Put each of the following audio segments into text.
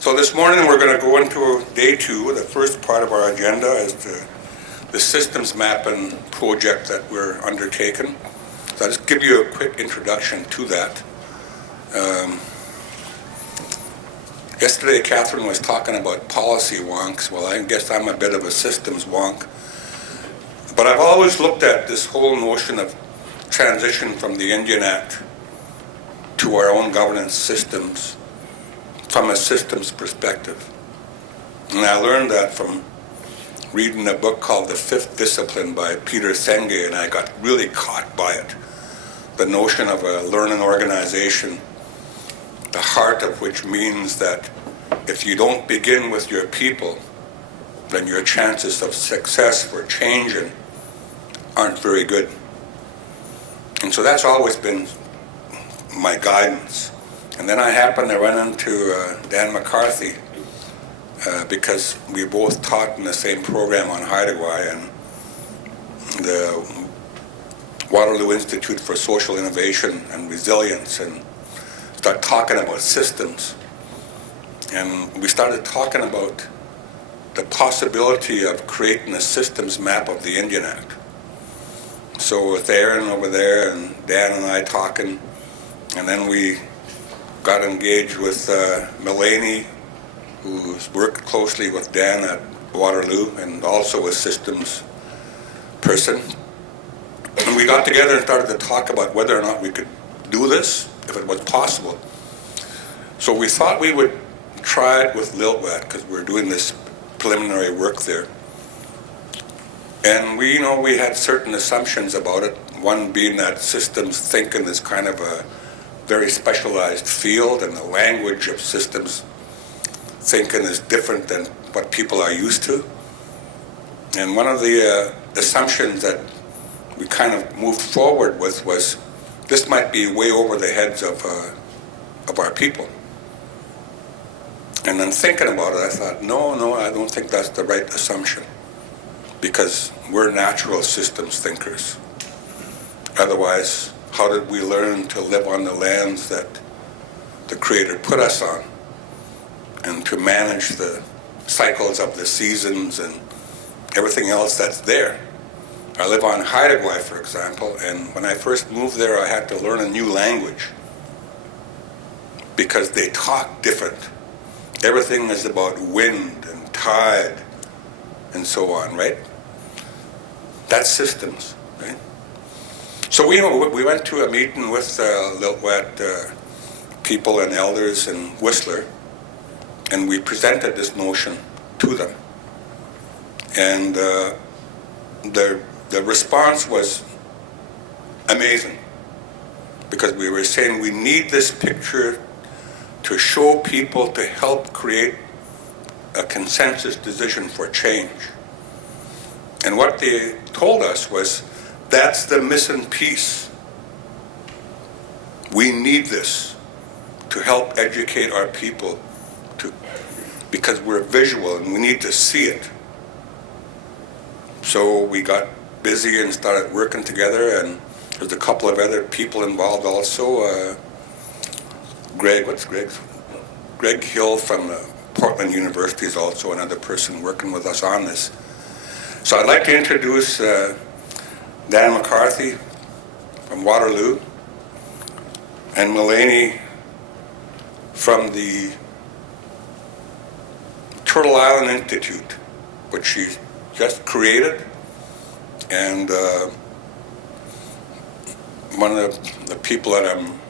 So this morning we're going to go into day 2. The first part of our agenda is the systems mapping project that we're undertaking. So I'll just give you a quick introduction to that. Yesterday Catherine was talking about policy wonks. Well, I guess I'm a bit of a systems wonk. But I've always looked at this whole notion of transition from the Indian Act to our own governance systems from a systems perspective. And I learned that from reading a book called The Fifth Discipline by Peter Senge, and I got really caught by it. The notion of a learning organization, the heart of which means that if you don't begin with your people, then your chances of success for changing aren't very good. And so that's always been my guidance. And then I happened to run into Dan McCarthy because we both taught in the same program on Haidawai, and the Waterloo Institute for Social Innovation and Resilience, and started talking about systems. And we started talking about the possibility of creating a systems map of the Indian Act. So with Aaron over there and Dan and I talking, and then we got engaged with Melanie, who's worked closely with Dan at Waterloo and also a systems person. And we got together and started to talk about whether or not we could do this, if it was possible. So we thought we would try it with Lilwat because we're doing this preliminary work there. And we had certain assumptions about it, one being that systems thinking is kind of a very specialized field, and the language of systems thinking is different than what people are used to. And one of the assumptions that we kind of moved forward with was this might be way over the heads of our people. And then thinking about it, I thought, no, I don't think that's the right assumption, because we're natural systems thinkers. Otherwise, how did we learn to live on the lands that the Creator put us on, and to manage the cycles of the seasons and everything else that's there? I live on Haidawai, for example, and when I first moved there, I had to learn a new language because they talk different. Everything is about wind and tide and so on, right? That's systems, right? So we went to a meeting with Lilwat people and elders in Whistler, and we presented this notion to them. And the response was amazing, because we were saying we need this picture to show people, to help create a consensus decision for change. And what they told us was, that's the missing piece. We need this to help educate our people, because we're visual and we need to see it. So we got busy and started working together, and there's a couple of other people involved also. Greg Hill from Portland University is also another person working with us on this. So I'd like to introduce Dan McCarthy from Waterloo, and Melanie from the Turtle Island Institute, which she just created, and one of the people that I'm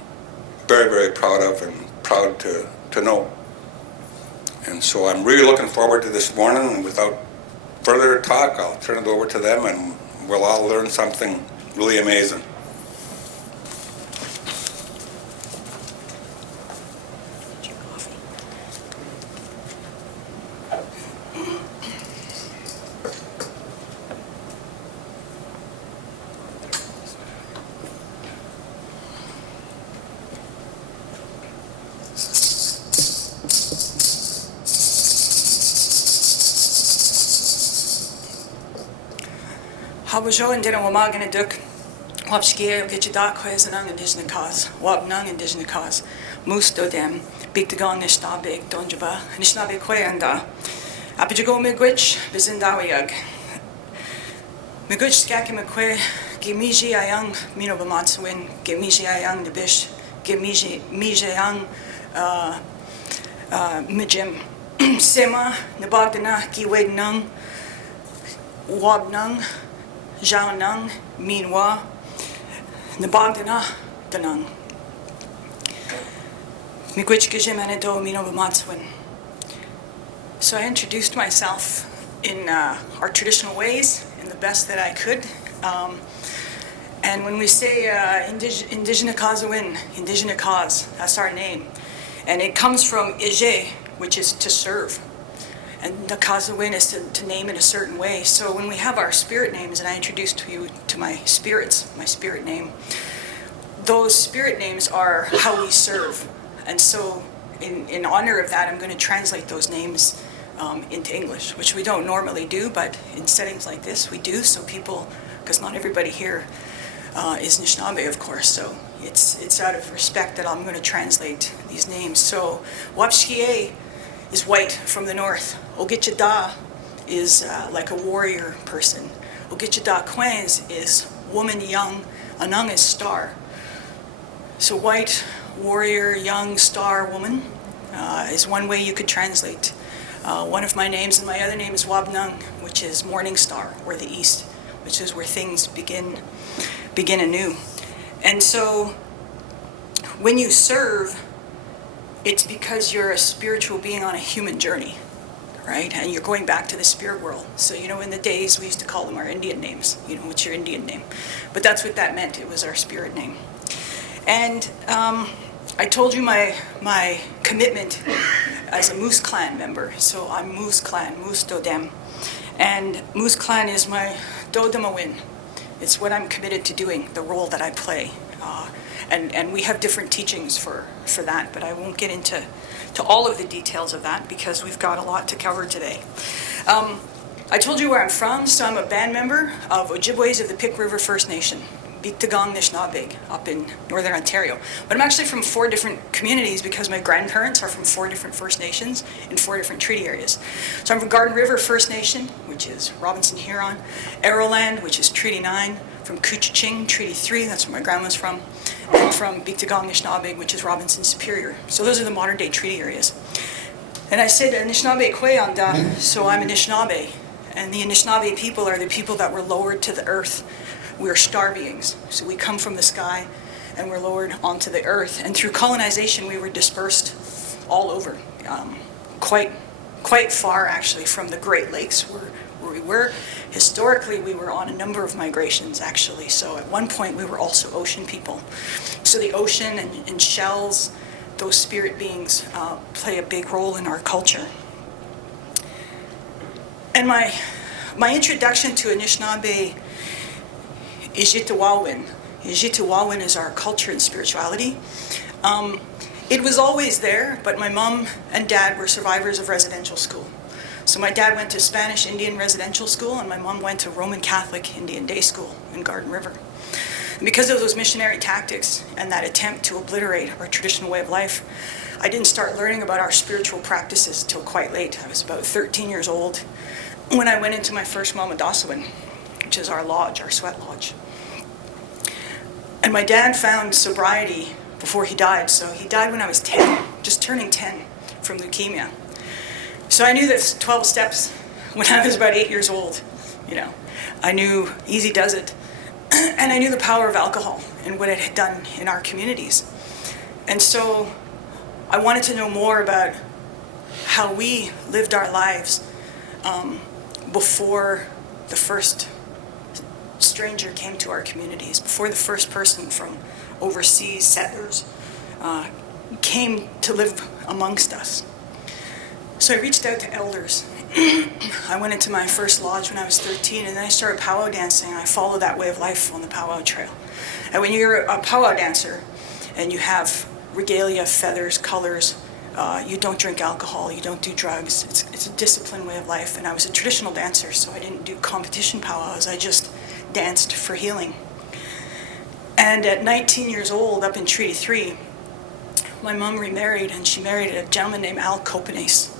very, very proud of and proud to know. And so I'm really looking forward to this morning, and without further talk, I'll turn it over to them, and we'll all learn something really amazing. Habujo and Dina Wamagana Duk, Wapshkia Goodchild Quezanang Indigenous cause, Wabnang Indigenous cause, Musto dem, Big Dagong Nishnabig, Donjaba, Nishnabig Queanda, Apijago Migwich, Bizindawayag. Migwich Skakimakwe, Gimiji Ayang, Mino Bamatswin, Gimiji Ayang the Bish, Gimiji Ayang Mijim, Sema, Nabagdana, Giweg Nung, Wabnung, Zhao Nung, Minwa, Nabagdana, Danung. Migwich Gijimanedo, Mino Bamatswin. So I introduced myself in our traditional ways, in the best that I could. And when we say Indigenous cause win, Indigenous cause, that's our name. And it comes from Ije, which is to serve. And the cause win is to name in a certain way. So when we have our spirit names, and I introduced you to my spirit name, those spirit names are how we serve. And so in honor of that, I'm going to translate those names into English, which we don't normally do, but in settings like this we do, so people, because not everybody here is Anishinaabe, of course, so it's out of respect that I'm going to translate these names. So Wapshkie is white from the north. Ogichida is like a warrior person. Ogichida Quens is woman, young. Anung is star. So white, warrior, young, star, woman is one way you could translate one of my names, and my other name is Wabnung, which is morning star, or the east, which is where things begin anew. And so when you serve, it's because you're a spiritual being on a human journey, right? And you're going back to the spirit world. So, in the days we used to call them our Indian names, what's your Indian name? But that's what that meant. It was our spirit name. And I told you my commitment as a Moose Clan member. So I'm Moose Clan, Moose Dodem. And Moose Clan is my Dodemawin. It's what I'm committed to doing, the role that I play. And we have different teachings for that, but I won't get into all of the details of that because we've got a lot to cover today. I told you where I'm from, so I'm a band member of Ojibways of the Pic River First Nation. Bigtagong Nishnabeg up in Northern Ontario. But I'm actually from 4 different communities because my grandparents are from 4 different First Nations in 4 different treaty areas. So I'm from Garden River First Nation, which is Robinson Huron, Arrowland, which is Treaty 9, from Couchiching, Treaty 3, that's where my grandma's from, and from Bigtagong Nishnabeg, which is Robinson Superior. So those are the modern day treaty areas. And I said Anishinaabe Kweyanda, so I'm Anishinaabe. And the Anishinaabe people are the people that were lowered to the earth. We're star beings, so we come from the sky and we're lowered onto the earth. And through colonization, we were dispersed all over, quite far actually from the Great Lakes where we were. Historically, we were on a number of migrations actually. So at one point, we were also ocean people. So the ocean and shells, those spirit beings play a big role in our culture. And my introduction to Anishinaabe Ijitawawin. Ijitawawin is our culture and spirituality. It was always there, but my mom and dad were survivors of residential school. So my dad went to Spanish Indian residential school, and my mom went to Roman Catholic Indian day school in Garden River. And because of those missionary tactics and that attempt to obliterate our traditional way of life, I didn't start learning about our spiritual practices till quite late. I was about 13 years old when I went into my first Mamadasawin, which is our lodge, our sweat lodge. And my dad found sobriety before he died. So he died when I was 10, just turning 10 from leukemia. So I knew this 12 steps when I was about 8 years old. I knew easy does it. And I knew the power of alcohol and what it had done in our communities. And so I wanted to know more about how we lived our lives before the first stranger came to our communities, before the first person from overseas settlers came to live amongst us. So I reached out to elders. I went into my first lodge when I was 13, and then I started powwow dancing, and I followed that way of life on the powwow trail. And when you're a powwow dancer and you have regalia, feathers, colors, you don't drink alcohol, you don't do drugs. It's a disciplined way of life. And I was a traditional dancer, so I didn't do competition powwows. I just danced for healing. And at 19 years old, up in Treaty 3, my mom remarried, and she married a gentleman named Al Copenhace.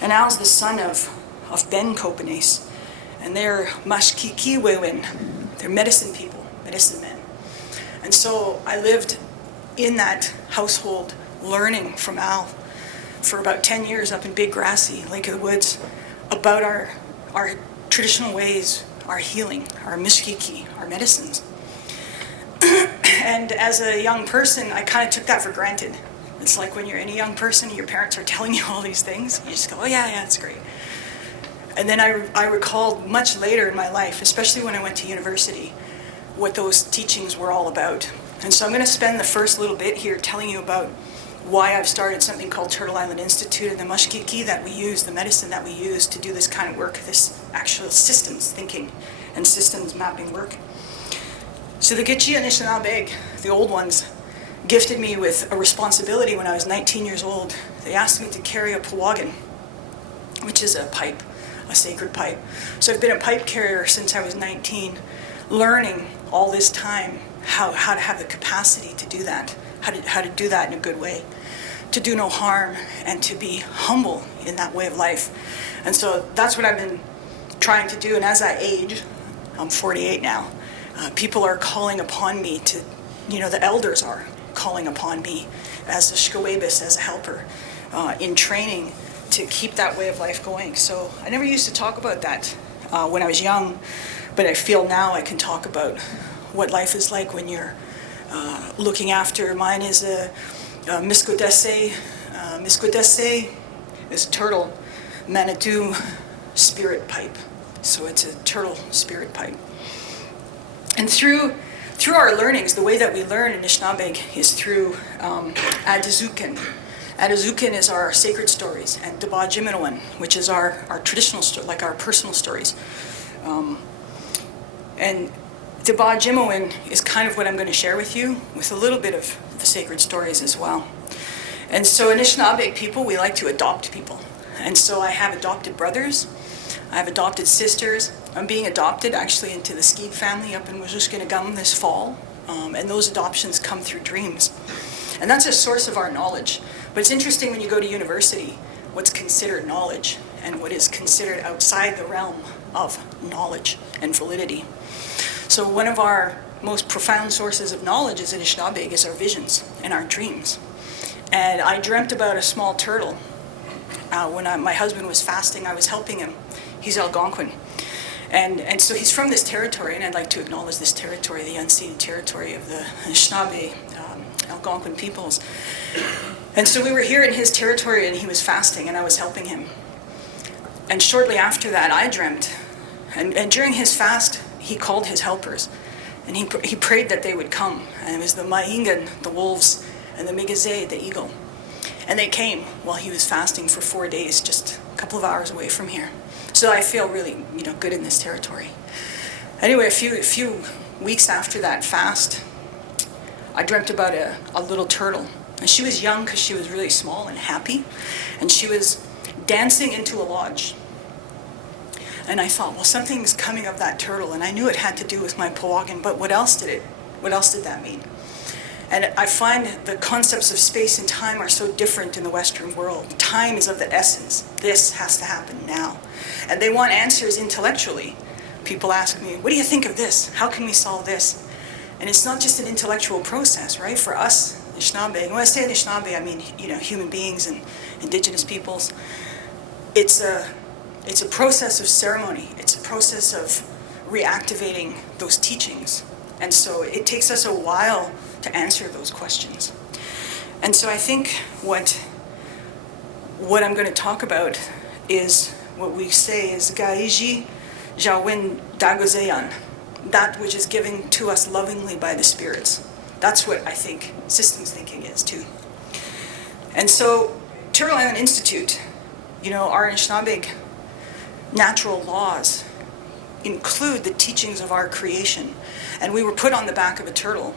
And Al's the son of Ben Copenhace. And they're Mashkikiwewen. They're medicine people, medicine men. And so I lived in that household learning from Al for about 10 years up in Big Grassy, Lake of the Woods, about our traditional ways, our healing, our mishkiki, our medicines. And as a young person, I kind of took that for granted. It's like when you're a young person, your parents are telling you all these things, you just go, oh yeah, it's great. And then I recalled much later in my life, especially when I went to university, what those teachings were all about. And so I'm going to spend the first little bit here telling you about why I've started something called Turtle Island Institute and the mushkiki that we use, the medicine that we use to do this kind of work, this actual systems thinking and systems mapping work. So the Gitchi Anishinaabe, the old ones, gifted me with a responsibility when I was 19 years old. They asked me to carry a pawagan, which is a pipe, a sacred pipe. So I've been a pipe carrier since I was 19, learning all this time how to have the capacity to do that, how to do that in a good way, to do no harm, and to be humble in that way of life. And so that's what I've been trying to do. And as I age, I'm 48 now, people are calling upon me to, the elders are calling upon me as a shkawabis, as a helper, in training to keep that way of life going. So I never used to talk about that when I was young, but I feel now I can talk about what life is like when you're looking after. Mine is a Miskotese. Miskotese is a turtle Manitou spirit pipe. So it's a turtle spirit pipe. And through our learnings, the way that we learn in Anishinaabe is through Adizuken. Adizuken is our sacred stories, and Daba Jiminoan, which is our traditional story, like our personal stories. And Daba Jimoan is kind of what I'm going to share with you, with a little bit of the sacred stories as well. And so Anishinaabe people, we like to adopt people. And so I have adopted brothers, I have adopted sisters. I'm being adopted actually into the Skeed family up in Wajuskinagum this fall. And those adoptions come through dreams. And that's a source of our knowledge. But it's interesting when you go to university, what's considered knowledge and what is considered outside the realm of knowledge and validity. So one of our most profound sources of knowledge is in Anishinaabe is our visions and our dreams. And I dreamt about a small turtle. When my husband was fasting, I was helping him. He's Algonquin. And so he's from this territory, and I'd like to acknowledge this territory, the unceded territory of the Anishinaabe, Algonquin peoples. And so we were here in his territory, and he was fasting, and I was helping him. And shortly after that, I dreamt. And during his fast, he called his helpers, and he prayed that they would come. And it was the Maingan, the wolves, and the Migaze, the eagle. And they came while he was fasting for 4 days, just a couple of hours away from here. So I feel really, good in this territory. Anyway, a few weeks after that fast, I dreamt about a little turtle. And she was young because she was really small and happy. And she was dancing into a lodge. And I thought, well, something's coming of that turtle. And I knew it had to do with my pawagan, but what else did that mean? And I find the concepts of space and time are so different in the Western world. Time is of the essence. This has to happen now. And they want answers intellectually. People ask me, what do you think of this? How can we solve this? And it's not just an intellectual process, right? For us, Anishinaabe, and when I say Anishinaabe, I mean, human beings and indigenous peoples. It's a process of ceremony. It's a process of reactivating those teachings. And so it takes us a while to answer those questions. And so I think what I'm going to talk about is what we say is Gaiji Jawin Dagozeyan, that which is given to us lovingly by the spirits. That's what I think systems thinking is too. And so Turtle Island Institute, our Anishinaabe natural laws include the teachings of our creation. And we were put on the back of a turtle,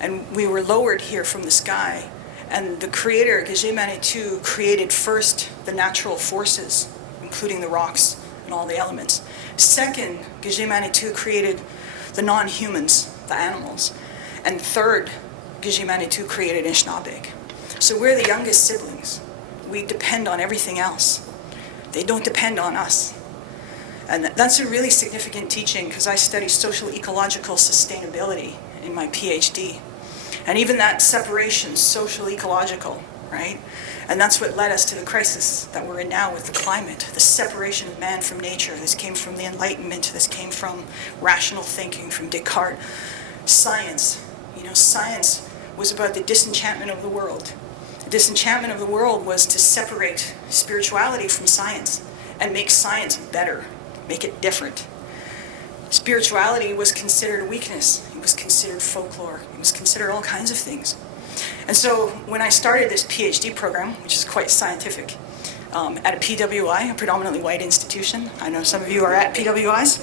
and we were lowered here from the sky. And the creator, Gege Manitou, created first the natural forces, including the rocks and all the elements. Second, Gege Manitou created the non-humans, the animals. And third, Gijimanitu created Anishinaabe. So we're the youngest siblings. We depend on everything else. They don't depend on us. And that's a really significant teaching because I study social ecological sustainability in my PhD. And even that separation, social ecological, right? And that's what led us to the crisis that we're in now with the climate, the separation of man from nature. This came from the Enlightenment. This came from rational thinking, from Descartes. Science, science was about the disenchantment of the world. The disenchantment of the world was to separate spirituality from science and make science better, make it different. Spirituality was considered a weakness. It was considered folklore. It was considered all kinds of things. And so when I started this PhD program, which is quite scientific, at a PWI, a predominantly white institution, I know some of you are at PWIs,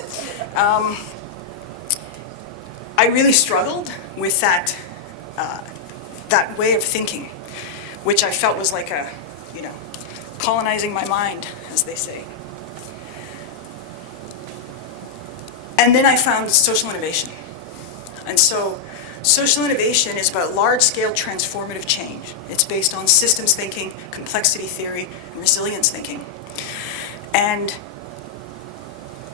I really struggled with that way of thinking, which I felt was like colonizing my mind, as they say. And then I found social innovation. And so social innovation is about large-scale transformative change. It's based on systems thinking, complexity theory, and resilience thinking. And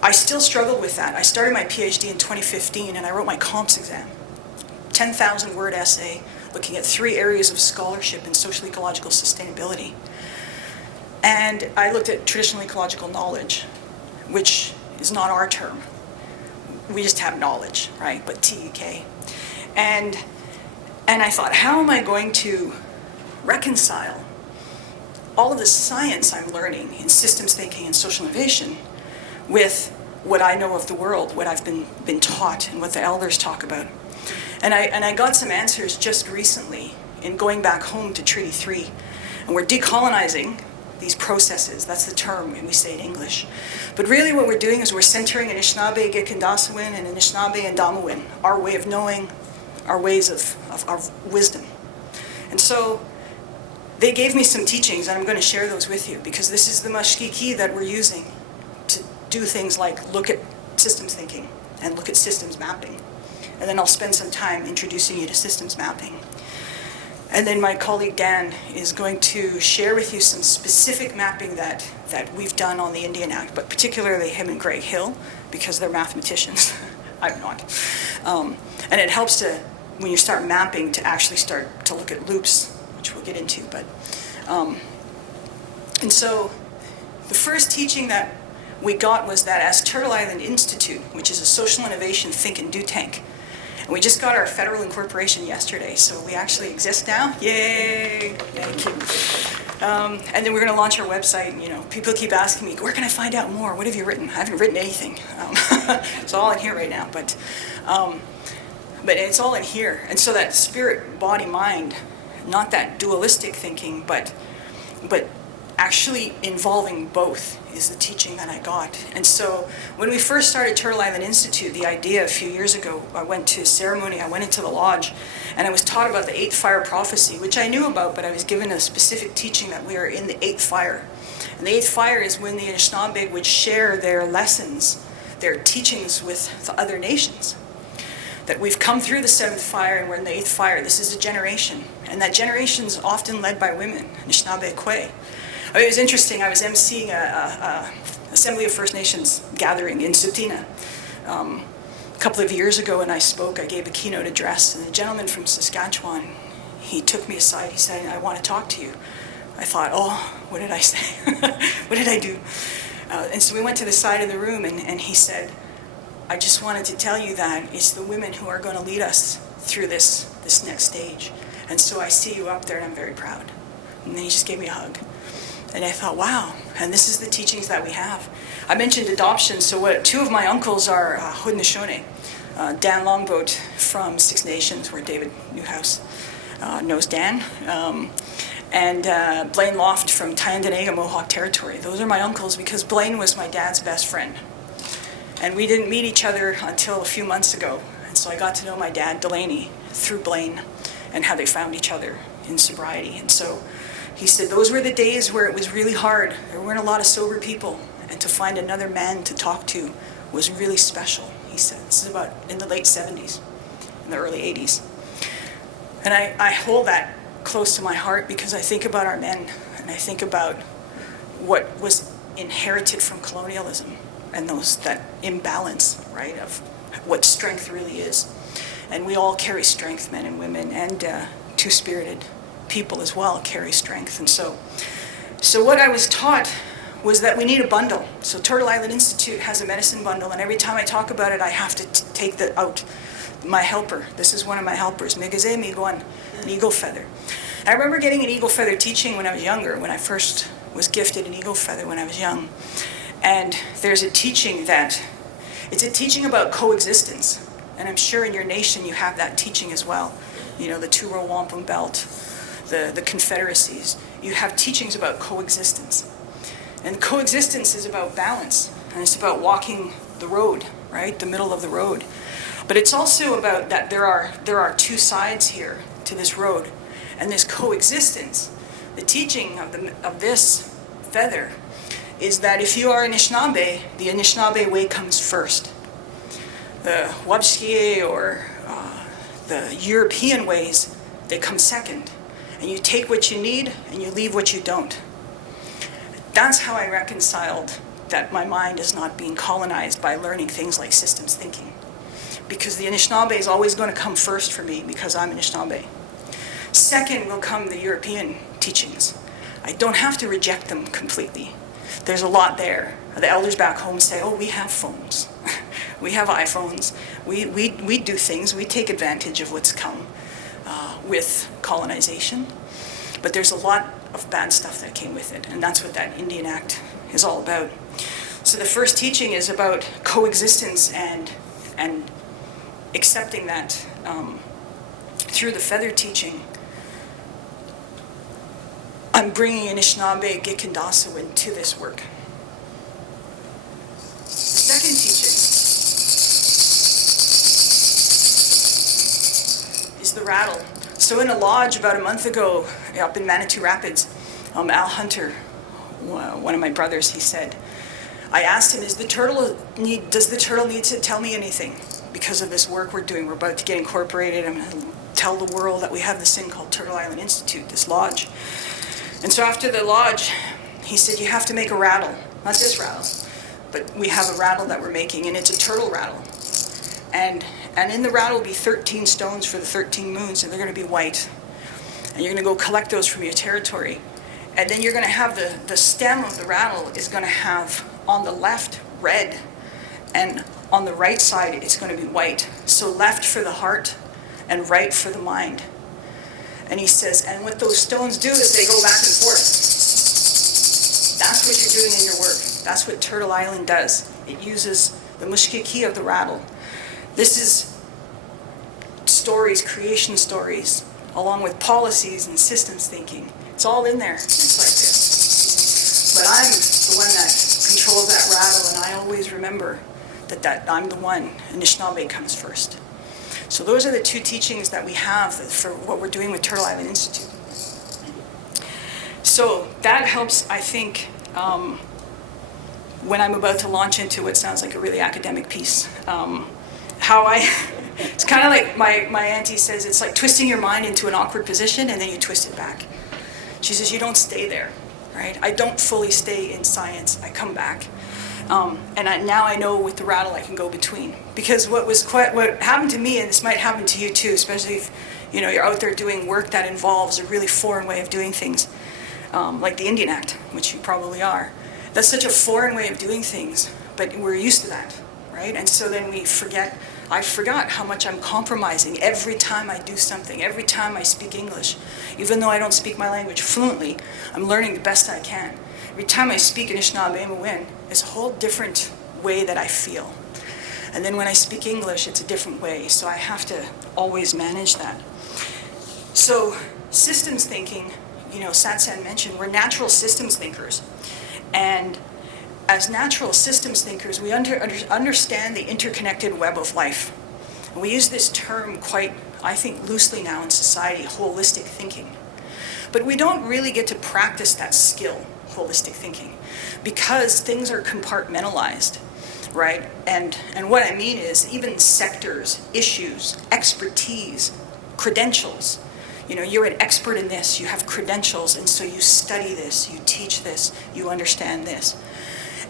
I still struggled with that. I started my PhD in 2015, and I wrote my comps exam. 10,000-word essay looking at 3 areas of scholarship in social ecological sustainability. And I looked at traditional ecological knowledge, which is not our term. We just have knowledge, right? But TEK. And I thought, how am I going to reconcile all of the science I'm learning in systems thinking and social innovation with what I know of the world, what I've been taught, and what the elders talk about? And I got some answers just recently in going back home to Treaty 3. And we're decolonizing these processes. That's the term, and we say it in English. But really what we're doing is we're centering Anishinaabe, Gikindasawin, and Anishinaabe and Damawin, our way of knowing, our ways of wisdom. And so they gave me some teachings, and I'm going to share those with you, because this is the mashkiki that we're using to do things like look at systems thinking and look at systems mapping. And then I'll spend some time introducing you to systems mapping. And then my colleague Dan is going to share with you some specific mapping that we've done on the Indian Act, but particularly him and Greg Hill, because they're mathematicians. I'm not. And it helps to, when you start mapping, to actually start to look at loops, which we'll get into. But and so the first teaching that we got was that as Turtle Island Institute, which is a social innovation think and do tank, and we just got our federal incorporation yesterday, so we actually exist now. Yay! Thank you. And then we're going to launch our website. People keep asking me, where can I find out more? What have you written? I haven't written anything. It's all in here right now, but it's all in here. And so that spirit, body, mind, not that dualistic thinking, but actually involving both is the teaching that I got. And so when we first started Turtle Island Institute, the idea a few years ago, I went to a ceremony, I went into the lodge, and I was taught about the 8th fire prophecy, which I knew about, but I was given a specific teaching that we are in the 8th fire. And the 8th fire is when the Anishinaabe would share their lessons, their teachings with the other nations. That we've come through the 7th fire and we're in the 8th fire. This is a generation. And that generation is often led by women, Anishinaabe Kwe. It was interesting. I was emceeing a Assembly of First Nations gathering in Sutina a couple of years ago, and I gave a keynote address, and the gentleman from Saskatchewan, he took me aside. He said, I want to talk to you. I thought, oh, what did I say? What did I do? And so we went to the side of the room, and he said, I just wanted to tell you that it's the women who are going to lead us through this next stage. And so I see you up there, and I'm very proud. And then he just gave me a hug. And I thought, wow, and this is the teachings that we have. I mentioned adoption, so 2 of my uncles are Haudenosaunee. Dan Longboat from Six Nations, where David Newhouse knows Dan, and Blaine Loft from Tyendinaga Mohawk Territory. Those are my uncles because Blaine was my dad's best friend. And we didn't meet each other until a few months ago. And so I got to know my dad, Delaney, through Blaine, and how they found each other in sobriety. And so he said those were the days where it was really hard. There weren't a lot of sober people. And to find another man to talk to was really special, he said. This is about in the late 70s, in the early 80s. And I hold that close to my heart because I think about our men, and I think about what was inherited from colonialism and that imbalance, right, of what strength really is. And we all carry strength, men and women, and two-spirited people as well carry strength. And so what I was taught was that we need a bundle. So Turtle Island Institute has a medicine bundle, and every time I talk about it, I have to take out my helper. This is one of my helpers, Migaze Miguan, an eagle feather. I remember getting an eagle feather teaching when I was younger, when I first was gifted an eagle feather when I was young. And there's a teaching it's a teaching about coexistence. And I'm sure in your nation you have that teaching as well. You know, the Two-Row Wampum Belt, the confederacies. You have teachings about coexistence. And coexistence is about balance, and it's about walking the road, right, the middle of the road. But it's also about that there are two sides here to this road, and this coexistence. The teaching of this feather is that if you are Anishinaabe, the Anishinaabe way comes first. The Wabskie or the European ways, they come second. And you take what you need and you leave what you don't. That's how I reconciled that my mind is not being colonized by learning things like systems thinking. Because the Anishinaabe is always going to come first for me because I'm Anishinaabe. Second will come the European teachings. I don't have to reject them completely. There's a lot there. The elders back home say, oh, we have phones. We have iPhones. We do things. We take advantage of what's come with colonization. But there's a lot of bad stuff that came with it, and that's what that Indian Act is all about. So the first teaching is about coexistence and accepting that through the feather teaching. I'm bringing Anishinaabe Gikindasa into this work. The second teaching is the rattle. So in a lodge about a month ago up in Manitou Rapids, Al Hunter, one of my brothers, he said, I asked him, does the turtle need to tell me anything? Because of this work we're doing, we're about to get incorporated. I'm going to tell the world that we have this thing called Turtle Island Institute, this lodge. And so after the lodge, he said, you have to make a rattle. Not this rattle, but we have a rattle that we're making, and it's a turtle rattle. And in the rattle will be 13 stones for the 13 moons, and they're going to be white. And you're going to go collect those from your territory. And then you're going to have the stem of the rattle is going to have on the left red, and on the right side it's going to be white. So left for the heart and right for the mind. And he says, and what those stones do is they go back and forth. That's what you're doing in your work. That's what Turtle Island does. It uses the mushkiki of the rattle. This is stories, creation stories, along with policies and systems thinking. It's all in there. It's like this. But I'm the one that controls that rattle, and I always remember that I'm the one. Anishinaabe comes first. So those are the two teachings that we have for what we're doing with Turtle Island Institute. So that helps, I think, when I'm about to launch into what sounds like a really academic piece. It's kind of like my auntie says, it's like twisting your mind into an awkward position and then you twist it back. She says, you don't stay there, right? I don't fully stay in science, I come back. Now I know with the rattle I can go between. Because what happened to me, and this might happen to you too, especially if you're out there doing work that involves a really foreign way of doing things, like the Indian Act, which you probably are. That's such a foreign way of doing things, but we're used to that, right? And so then I forgot how much I'm compromising every time I do something, every time I speak English. Even though I don't speak my language fluently, I'm learning the best I can. Every time I speak Anishinaabe Mawin, it's a whole different way that I feel. And then when I speak English, it's a different way. So I have to always manage that. So systems thinking, Satsan mentioned, we're natural systems thinkers. And as natural systems thinkers, we understand the interconnected web of life. And we use this term quite, I think, loosely now in society, holistic thinking. But we don't really get to practice that skill, holistic thinking, because things are compartmentalized, right? And what I mean is even sectors, issues, expertise, credentials, you're an expert in this, you have credentials, and so you study this, you teach this, you understand this.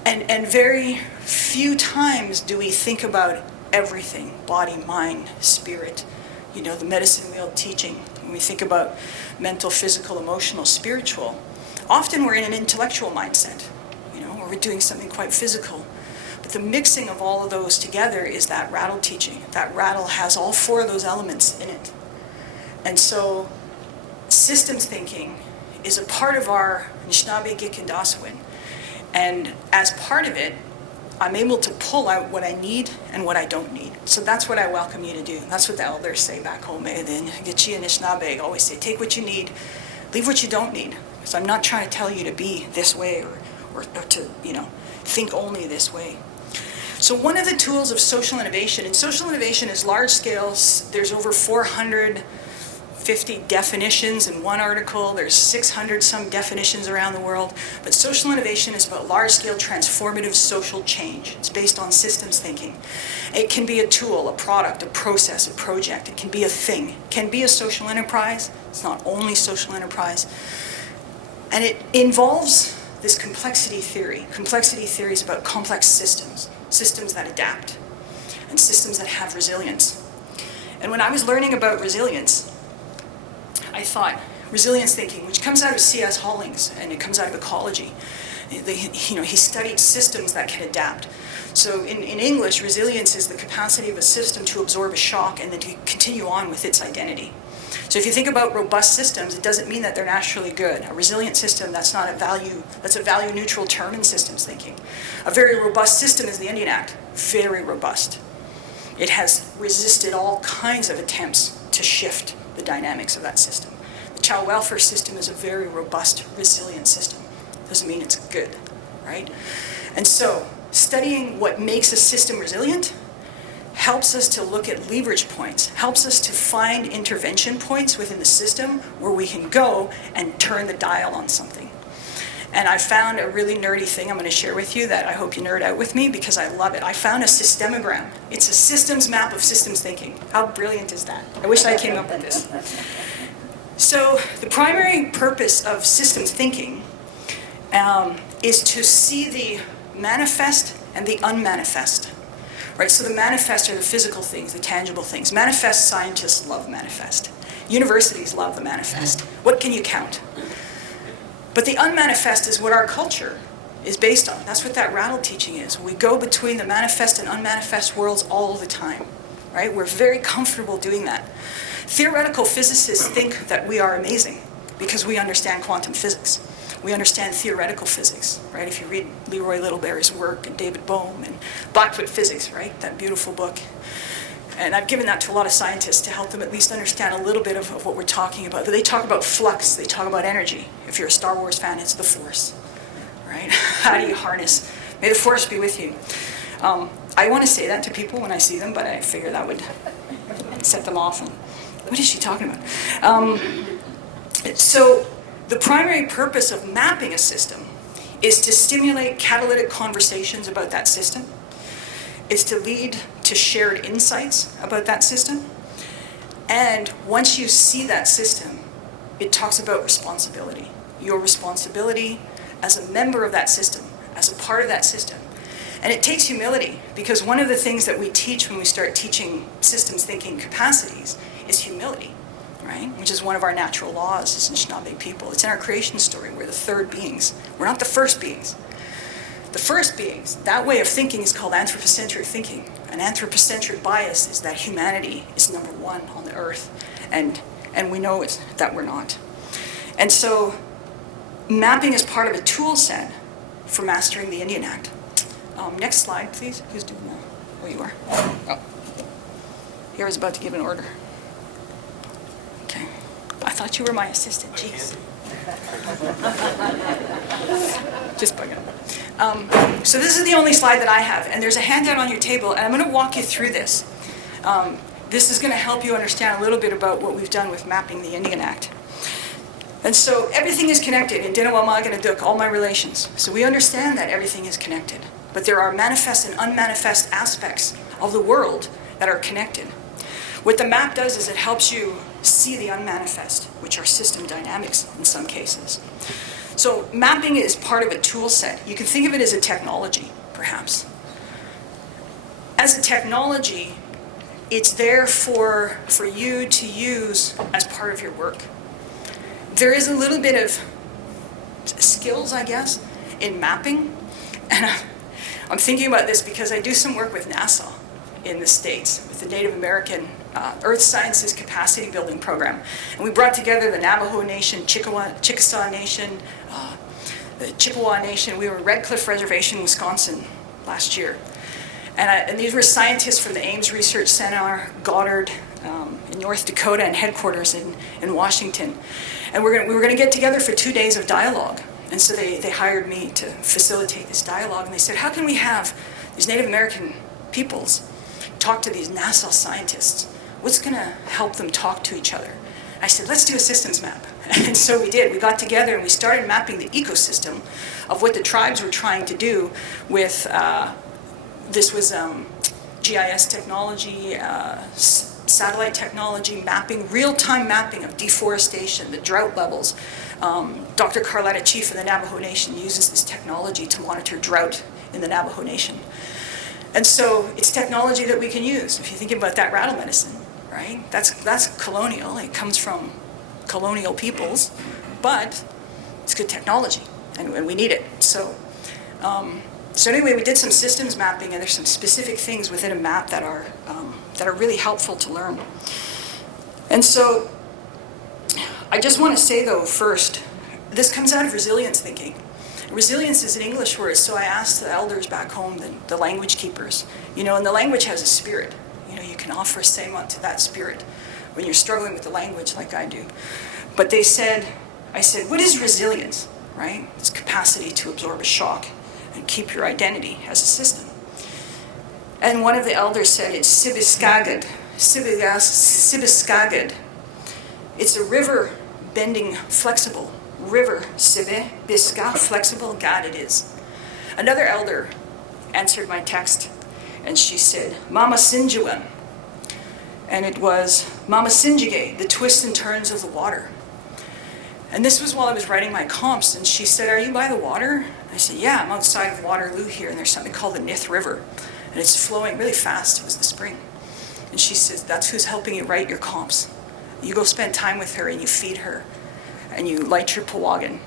And very few times do we think about everything, body, mind, spirit, the medicine wheel teaching. When we think about mental, physical, emotional, spiritual, often we're in an intellectual mindset, or we're doing something quite physical. But the mixing of all of those together is that rattle teaching. That rattle has all four of those elements in it. And so systems thinking is a part of our Anishinaabe Gikindaswin. And as part of it, I'm able to pull out what I need and what I don't need. So that's what I welcome you to do. That's what the elders say back home. Then Gitchi and Anishinaabe always say, take what you need, leave what you don't need. Because I'm not trying to tell you to be this way or to, think only this way. So one of the tools of social innovation, and social innovation is large scale. There's over 450 definitions in one article. There's 600 some definitions around the world. But social innovation is about large scale transformative social change. It's based on systems thinking. It can be a tool, a product, a process, a project. It can be a thing. It can be a social enterprise. It's not only social enterprise. And it involves this complexity theory. Complexity theory is about complex systems. Systems that adapt, and systems that have resilience. And when I was learning about resilience, I thought resilience thinking, which comes out of C.S. Hollings, and it comes out of ecology. He studied systems that can adapt. So in English, resilience is the capacity of a system to absorb a shock and then to continue on with its identity. So if you think about robust systems, it doesn't mean that they're naturally good. A resilient system, that's a value neutral term in systems thinking. A very robust system is the Indian Act, very robust. It has resisted all kinds of attempts to shift the dynamics of that system. The child welfare system is a very robust, resilient system. Doesn't mean it's good, right? And so studying what makes a system resilient helps us to look at leverage points, helps us to find intervention points within the system where we can go and turn the dial on something. And I found a really nerdy thing I'm going to share with you that I hope you nerd out with me because I love it. I found a systemogram. It's a systems map of systems thinking. How brilliant is that? I wish I came up with this. So the primary purpose of systems thinking is to see the manifest and the unmanifest. Right, so the manifest are the physical things, the tangible things. Manifest scientists love manifest. Universities love the manifest. What can you count? But the unmanifest is what our culture is based on. That's what that rattle teaching is. We go between the manifest and unmanifest worlds all the time. Right? We're very comfortable doing that. Theoretical physicists think that we are amazing because we understand quantum physics. We understand theoretical physics, right? If you read Leroy Littleberry's work and David Bohm and Blackfoot Physics, right? That beautiful book. And I've given that to a lot of scientists to help them at least understand a little bit of what we're talking about. But they talk about flux, they talk about energy. If you're a Star Wars fan, it's the Force, right? How do you harness? May the Force be with you. I want to say that to people when I see them, but I figure that would set them off. And, what is she talking about? So the primary purpose of mapping a system is to stimulate catalytic conversations about that system. It's to lead to shared insights about that system. And once you see that system, it talks about responsibility. Your responsibility as a member of that system, as a part of that system. And it takes humility, because one of the things that we teach when we start teaching systems thinking capacities is humility. Right? Which is one of our natural laws as Anishinaabe people. It's in our creation story. We're the third beings. We're not the first beings. The first beings, that way of thinking is called anthropocentric thinking. An anthropocentric bias is that humanity is number one on the earth. And we know that we're not. And so mapping is part of a tool set for mastering the Indian Act. Next slide, please. Who's doing that? Oh, you are. Oh. Here I was about to give an order. Okay. I thought you were my assistant. Jeez. Just bugging. So this is the only slide that I have, and there's a handout on your table, and I'm going to walk you through this. This is going to help you understand a little bit about what we've done with mapping the Indian Act. And so everything is connected in Dinawamaganaduk, all my relations. So we understand that everything is connected. But there are manifest and unmanifest aspects of the world that are connected. What the map does is it helps you see the unmanifest, which are system dynamics in some cases. So mapping is part of a tool set. You can think of it as a technology, perhaps. As a technology, it's there for you to use as part of your work. There is a little bit of skills, I guess, in mapping. And I'm thinking about this because I do some work with NASA in the States, with the Native American Earth Sciences Capacity Building Program. And we brought together the Navajo Nation, Chickasaw Nation, the Chippewa Nation. We were at Red Cliff Reservation, Wisconsin last year. And these were scientists from the Ames Research Center, Goddard, in North Dakota, and headquarters in Washington. And we were going to get together for 2 days of dialogue. And so they hired me to facilitate this dialogue. And they said, how can we have these Native American peoples talk to these NASA scientists? What's going to help them talk to each other? I said, let's do a systems map. And so we did. We got together and we started mapping the ecosystem of what the tribes were trying to do with, this was GIS technology, satellite technology, mapping, real-time mapping of deforestation, the drought levels. Dr. Carletta, chief of the Navajo Nation, uses this technology to monitor drought in the Navajo Nation. And so it's technology that we can use. If you think about that rattle medicine, right? That's colonial. It comes from colonial peoples, but it's good technology, and we need it. So anyway, we did some systems mapping, and there's some specific things within a map that are really helpful to learn. And so I just want to say, though, first, this comes out of resilience thinking. Resilience is an English word, so I asked the elders back home, the language keepers, and the language has a spirit. You can offer a sema to that spirit when you're struggling with the language like I do. But I said, what is resilience, right? It's capacity to absorb a shock and keep your identity as a system. And one of the elders said, it's Sibiskagad. Sibiskagad. It's a river bending flexible. River, Sibe, Biska, flexible, God it is. Another elder answered my text, and she said, Mama Sinjuan. And it was Mama Sinjige, the twists and turns of the water. And this was while I was writing my comps, and she said, are you by the water? I said, yeah, I'm outside of Waterloo here, and there's something called the Nith River, and it's flowing really fast. It was the spring. And she says, that's who's helping you write your comps. You go spend time with her, and you feed her, and you light your pawagan.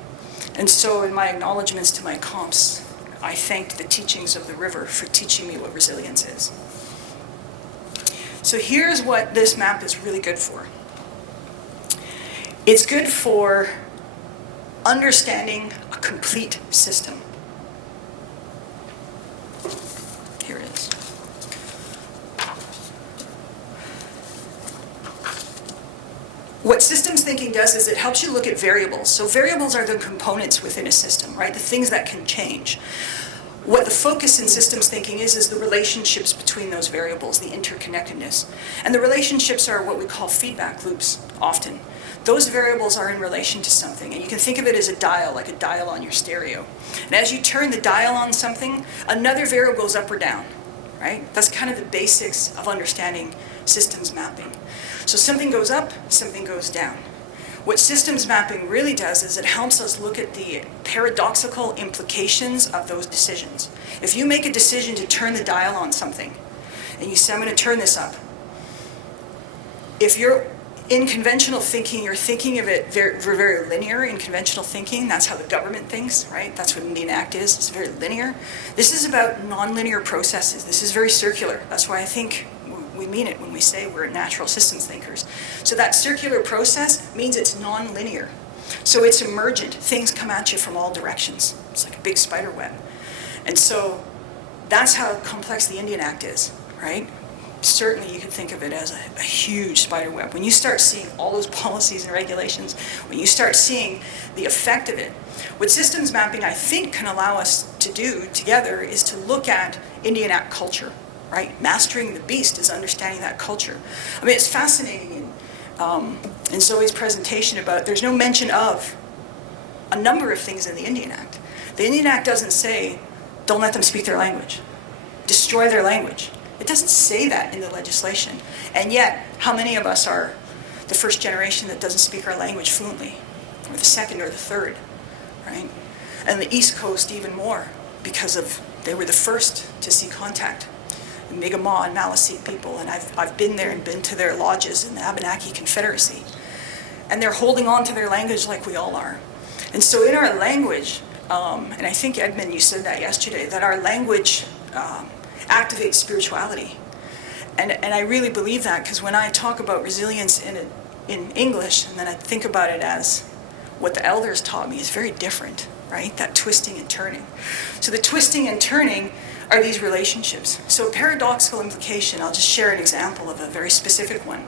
And so in my acknowledgments to my comps, I thanked the teachings of the river for teaching me what resilience is. So here's what this map is really good for. It's good for understanding a complete system. Here it is. What systems thinking does is it helps you look at variables. So variables are the components within a system, right? The things that can change. What the focus in systems thinking is the relationships between those variables, the interconnectedness. And the relationships are what we call feedback loops, often. Those variables are in relation to something, and you can think of it as a dial, like a dial on your stereo. And as you turn the dial on something, another variable goes up or down, right? That's kind of the basics of understanding systems mapping. So something goes up, something goes down. What systems mapping really does is it helps us look at the paradoxical implications of those decisions. If you make a decision to turn the dial on something, and you say, I'm going to turn this up, if you're in conventional thinking, you're thinking of it very, very linear in conventional thinking. That's how the government thinks, right? That's what Indian Act is. It's very linear. This is about nonlinear processes. This is very circular. That's why I think we mean it when we say we're natural systems thinkers. So that circular process means it's nonlinear. So it's emergent. Things come at you from all directions. It's like a big spider web. And so that's how complex the Indian Act is, right? Certainly you could think of it as a huge spider web. When you start seeing all those policies and regulations, when you start seeing the effect of it, what systems mapping I think can allow us to do together is to look at Indian Act culture, right? Mastering the beast is understanding that culture. I mean, it's fascinating in Zoe's presentation about there's no mention of a number of things in the Indian Act. The Indian Act doesn't say, don't let them speak their language, destroy their language. It doesn't say that in the legislation. And yet, how many of us are the first generation that doesn't speak our language fluently, or the second or the third, right? And the East Coast even more, because they were the first to see contact. The Mi'kmaq and Maliseet people, and I've been there and been to their lodges in the Abenaki Confederacy. And they're holding on to their language like we all are. And so in our language, and I think, Edmund, you said that yesterday, that our language activates spirituality. And I really believe that, because when I talk about resilience in English, and then I think about it as what the elders taught me, is very different, right? That twisting and turning. So the twisting and turning are these relationships. So a paradoxical implication, I'll just share an example of a very specific one.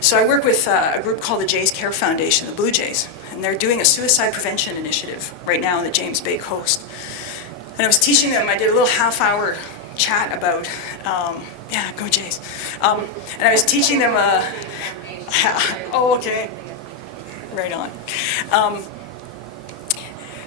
So I work with a group called the Jays Care Foundation, the Blue Jays, and they're doing a suicide prevention initiative right now on the James Bay coast. And I was teaching them, I did a little half-hour chat about, yeah, go Jays. And I was teaching them, oh, okay, right on.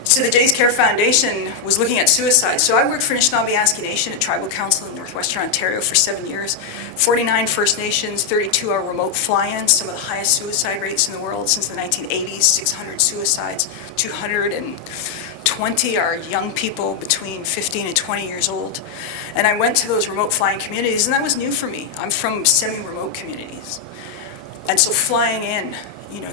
So the Jays Care Foundation was looking at suicide. So I worked for Anishinaabe Nation at Tribal Council in Northwestern Ontario for 7 years. 49 First Nations, 32 are remote fly-ins, some of the highest suicide rates in the world since the 1980s, 600 suicides, 220 are young people between 15 and 20 years old. And I went to those remote flying communities, and that was new for me. I'm from semi-remote communities. And so flying in,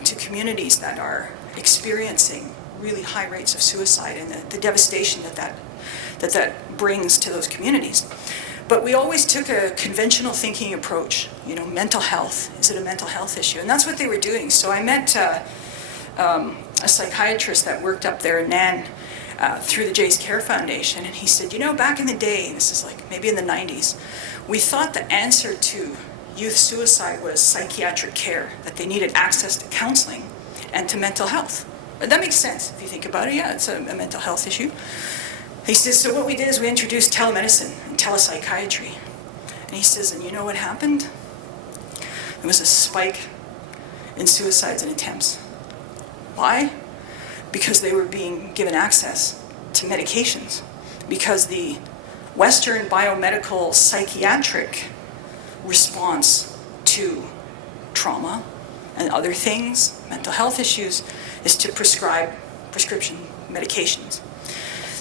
to communities that are experiencing really high rates of suicide and the devastation that brings to those communities. But we always took a conventional thinking approach, mental health. Is it a mental health issue? And that's what they were doing. So I met a psychiatrist that worked up there in Nan through the Jays Care Foundation, and he said, back in the day, this is like maybe in the 90s, we thought the answer to youth suicide was psychiatric care, that they needed access to counseling and to mental health. That makes sense if you think about it. Yeah, it's a mental health issue. He says, so what we did is we introduced telemedicine and telepsychiatry. And he says, and you know what happened? There was a spike in suicides and attempts. Why? Because they were being given access to medications. Because the Western biomedical psychiatric response to trauma and other things, mental health issues, is to prescribe prescription medications.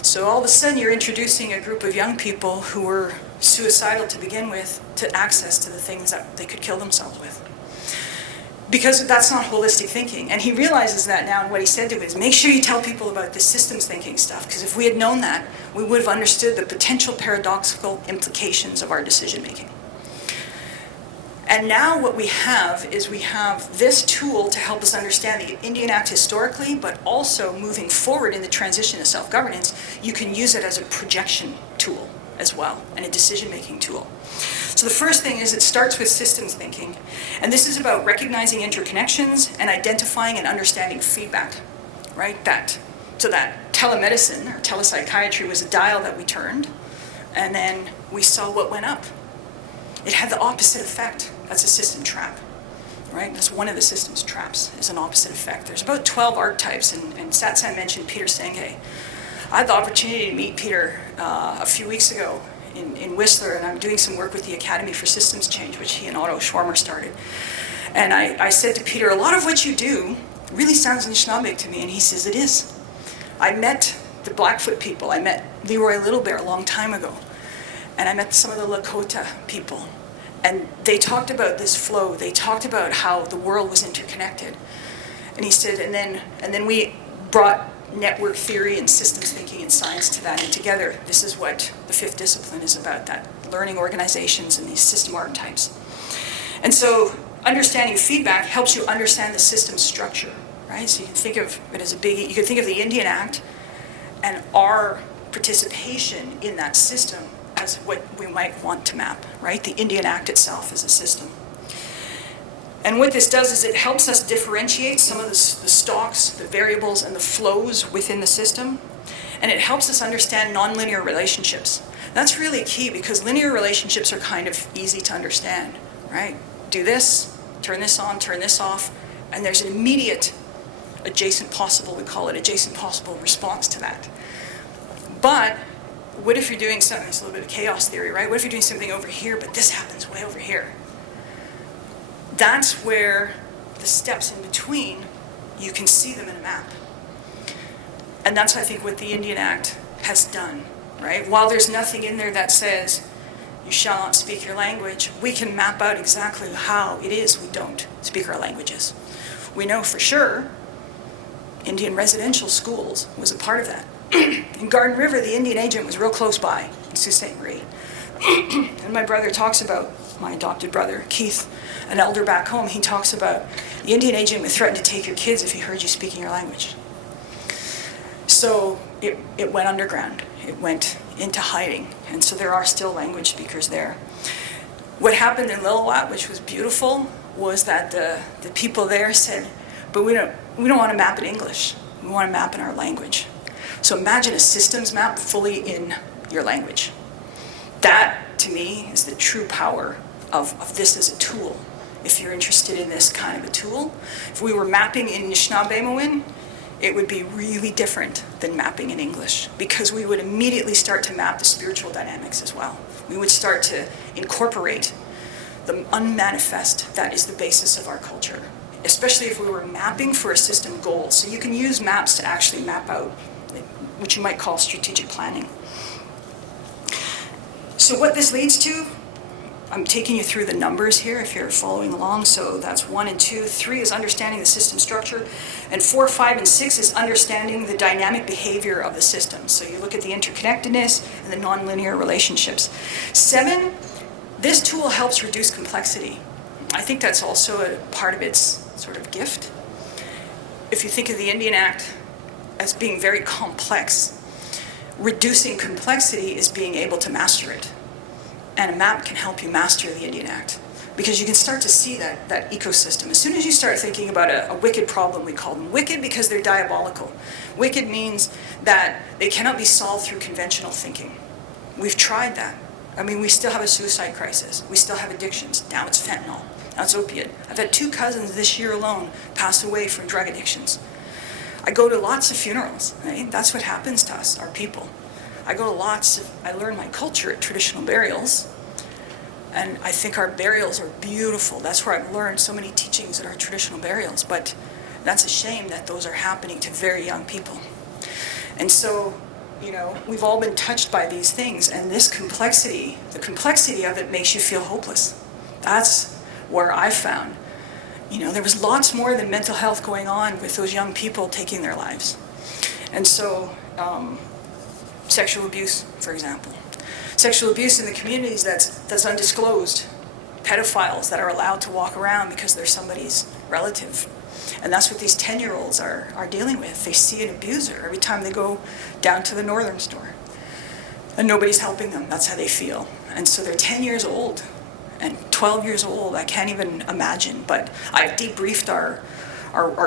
So all of a sudden you're introducing a group of young people who were suicidal to begin with to access to the things that they could kill themselves with. Because that's not holistic thinking. And he realizes that now, and what he said to him is, make sure you tell people about the systems thinking stuff, because if we had known that, we would have understood the potential paradoxical implications of our decision making. And now what we have is we have this tool to help us understand the Indian Act historically, but also moving forward in the transition to self-governance, you can use it as a projection tool as well, and a decision-making tool. So the first thing is it starts with systems thinking, and this is about recognizing interconnections and identifying and understanding feedback, right? So that telemedicine or telepsychiatry was a dial that we turned, and then we saw what went up. It had the opposite effect. That's a system trap, right? That's one of the system's traps, is an opposite effect. There's about 12 archetypes, and Satsang mentioned Peter Senge. I had the opportunity to meet Peter a few weeks ago in WISIR, and I'm doing some work with the Academy for Systems Change, which he and Otto Schwarmer started. And I said to Peter, a lot of what you do really sounds Anishinaabe to me, and he says, it is. I met the Blackfoot people. I met Leroy Little Bear a long time ago, and I met some of the Lakota people. And they talked about this flow. They talked about how the world was interconnected. And he said, and then we brought network theory and systems thinking and science to that, and together, this is what the fifth discipline is about, that learning organizations and these system archetypes. And so understanding feedback helps you understand the system structure, right? So you can think of it as you can think of the Indian Act and our participation in that system as what we might want to map, right? The Indian Act itself is a system. And what this does is it helps us differentiate some of the stalks, the variables, and the flows within the system. And it helps us understand nonlinear relationships. That's really key, because linear relationships are kind of easy to understand, right? Do this, turn this on, turn this off, and there's an immediate adjacent possible, we call it adjacent possible response to that. But what if you're doing something, it's a little bit of chaos theory, right? What if you're doing something over here, but this happens way over here? That's where the the steps in between, you can see them in a map. And that's, I think, what the Indian Act has done, right? While there's nothing in there that says you shall not speak your language, we can map out exactly how it is we don't speak our languages. We know for sure Indian residential schools was a part of that. In Garden River, the Indian agent was real close by in Sault Ste. Marie. And my brother talks about, my adopted brother, Keith, an elder back home, he talks about the Indian agent would threaten to take your kids if he heard you speaking your language. So it went underground. It went into hiding. And so there are still language speakers there. What happened in Lillooet, which was beautiful, was that the people there said, but we don't want to map in English. We want to map in our language. So imagine a systems map fully in your language. That, to me, is the true power of this as a tool. If you're interested in this kind of a tool, if we were mapping in Anishinaabe, it would be really different than mapping in English, because we would immediately start to map the spiritual dynamics as well. We would start to incorporate the unmanifest that is the basis of our culture, especially if we were mapping for a system goal. So you can use maps to actually map out what you might call strategic planning. So what this leads to, I'm taking you through the numbers here if you're following along. So that's 1 and 2. 3 is understanding the system structure. And 4, 5, and 6 is understanding the dynamic behavior of the system. So you look at the interconnectedness and the nonlinear relationships. 7, this tool helps reduce complexity. I think that's also a part of its sort of gift. If you think of the Indian Act as being very complex, reducing complexity is being able to master it. And a map can help you master the Indian Act, because you can start to see that ecosystem. As soon as you start thinking about a wicked problem, we call them wicked because they're diabolical. Wicked means that they cannot be solved through conventional thinking. We've tried that. I mean, we still have a suicide crisis. We still have addictions. Now it's fentanyl. Now it's opiate. I've had 2 cousins this year alone pass away from drug addictions. I go to lots of funerals, right? That's what happens to us, our people. I go to I learn my culture at traditional burials, and I think our burials are beautiful. That's where I've learned so many teachings at our traditional burials, but that's a shame that those are happening to very young people. And so, we've all been touched by these things, and this complexity, the complexity of it makes you feel hopeless. That's where I found, there was lots more than mental health going on with those young people taking their lives. And so, sexual abuse, for example. Sexual abuse in the communities that's undisclosed. Pedophiles that are allowed to walk around because they're somebody's relative. And that's what these 10-year-olds are dealing with. They see an abuser every time they go down to the northern store. And nobody's helping them. That's how they feel. And so they're 10 years old and 12 years old. I can't even imagine. But I've debriefed our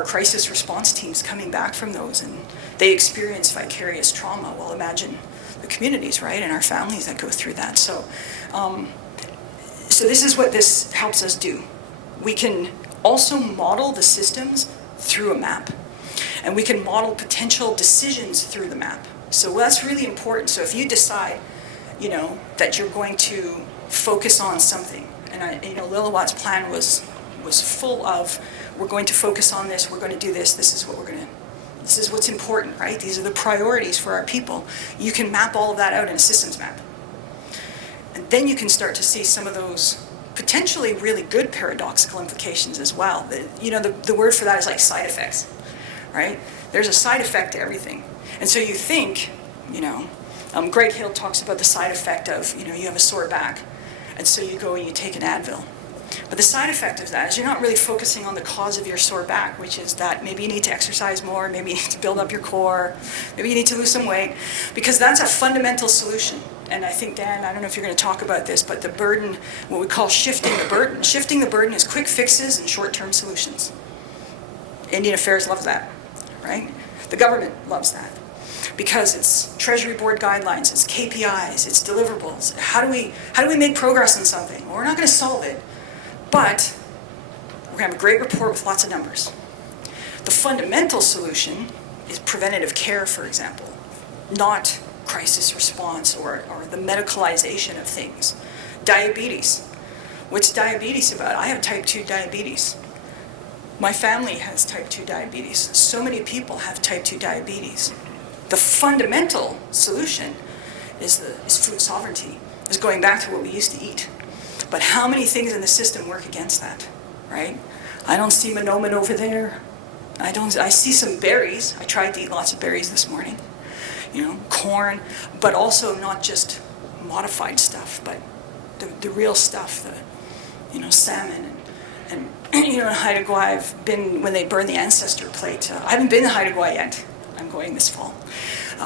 crisis response teams coming back from those, and they experience vicarious trauma. Well, imagine the communities, right, and our families that go through that. So this is what this helps us do. We can also model the systems through a map, and we can model potential decisions through the map. So that's really important. So if you decide, that you're going to focus on something, and Lillooet's plan was full of, we're going to focus on this, we're going to do this, this is what's important, right? These are the priorities for our people. You can map all of that out in a systems map. And then you can start to see some of those potentially really good paradoxical implications as well. The word for that is like side effects, right? There's a side effect to everything. And so you think, Greg Hill talks about the side effect of, you have a sore back, and so you go and you take an Advil. But the side effect of that is you're not really focusing on the cause of your sore back, which is that maybe you need to exercise more, maybe you need to build up your core, maybe you need to lose some weight, because that's a fundamental solution. And I think, Dan, I don't know if you're going to talk about this, but the burden, what we call shifting the burden. Shifting the burden is quick fixes and short-term solutions. Indian Affairs loves that, right? The government loves that, because it's Treasury Board guidelines, it's KPIs, it's deliverables. How do we make progress on something? Well, we're not going to solve it, but we're going to have a great report with lots of numbers. The fundamental solution is preventative care, for example, not crisis response or the medicalization of things. Diabetes. What's diabetes about? I have type 2 diabetes. My family has type 2 diabetes. So many people have type 2 diabetes. The fundamental solution is food sovereignty, is going back to what we used to eat. But how many things in the system work against that, right? I don't see monomen over there. I see some berries. I tried to eat lots of berries this morning. Corn, but also not just modified stuff, but the real stuff, salmon and in Haida Gwaii, I've been, when they burn the ancestor plate, I haven't been to Haida Gwaii yet. I'm going this fall.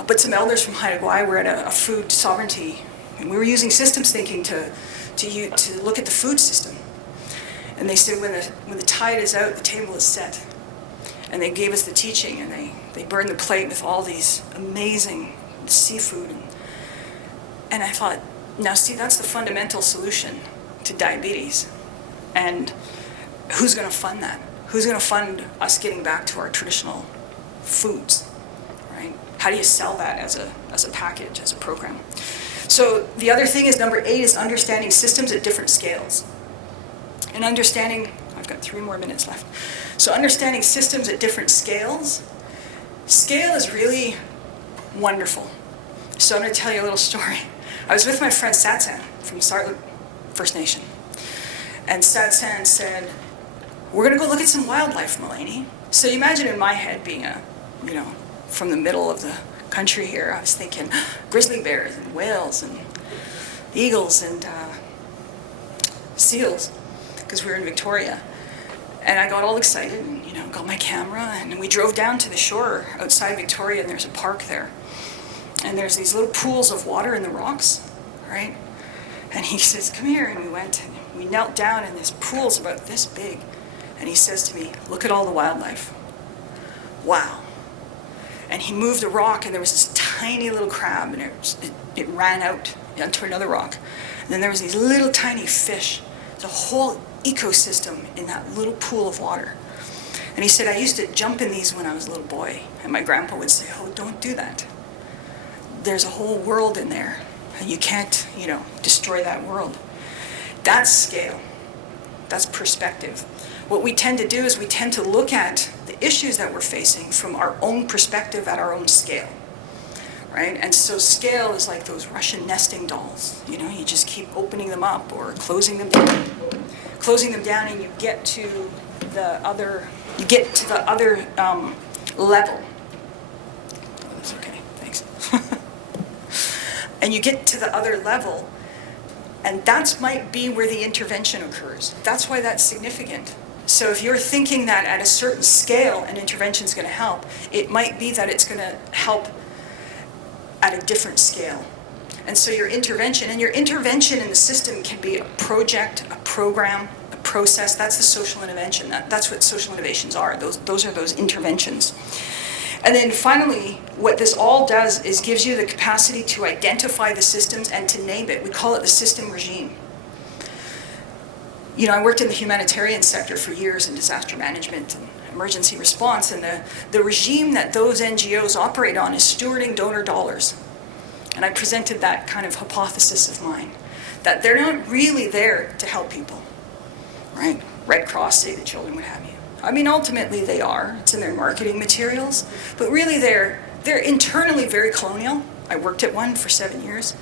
But some elders from Haida Gwaii were at a food sovereignty, and we were using systems thinking to look at the food system. And they said when the tide is out, the table is set. And they gave us the teaching, and they burned the plate with all these amazing seafood. And I thought, now see, that's the fundamental solution to diabetes. And who's going to fund that? Who's going to fund us getting back to our traditional foods, right? How do you sell that as a package, as a program? So the other thing is, number 8 is understanding systems at different scales. And understanding, I've got 3 more minutes left. So understanding systems at different scales. Scale is really wonderful. So I'm going to tell you a little story. I was with my friend Satsan from Sartlet First Nation. And Satsan said, we're going to go look at some wildlife, Melanie. So you imagine in my head being from the middle of the country here, I was thinking grizzly bears and whales and eagles and seals, because we were in Victoria. And I got all excited and, got my camera, and we drove down to the shore outside Victoria, and there's a park there. And there's these little pools of water in the rocks, right? And he says, come here, and we went, and we knelt down, and this pool's about this big. And he says to me, look at all the wildlife. Wow. And he moved a rock, and there was this tiny little crab, and it ran out onto another rock. And then there was these little tiny fish. There's a whole ecosystem in that little pool of water. And he said, I used to jump in these when I was a little boy. And my grandpa would say, oh, don't do that. There's a whole world in there. And you can't, destroy that world. That's scale. That's perspective. What we tend to do is we tend to look at the issues that we're facing from our own perspective at our own scale, right? And so scale is like those Russian nesting dolls. You just keep opening them up or closing them down, and you get to the other level. Oh, that's okay, thanks. And you get to the other level, and that might be where the intervention occurs. That's why that's significant. So if you're thinking that at a certain scale an intervention is going to help, it might be that it's going to help at a different scale. And so your intervention in the system can be a project, a program, a process. That's the social intervention. That's what social innovations are. Those are those interventions. And then finally, what this all does is gives you the capacity to identify the systems and to name it. We call it the system regime. I worked in the humanitarian sector for years in disaster management and emergency response, and the regime that those NGOs operate on is stewarding donor dollars. And I presented that kind of hypothesis of mine, that they're not really there to help people, right? Red Cross, Save the Children, what have you. I mean, ultimately they are. It's in their marketing materials. But really they're internally very colonial. I worked at one for 7 years.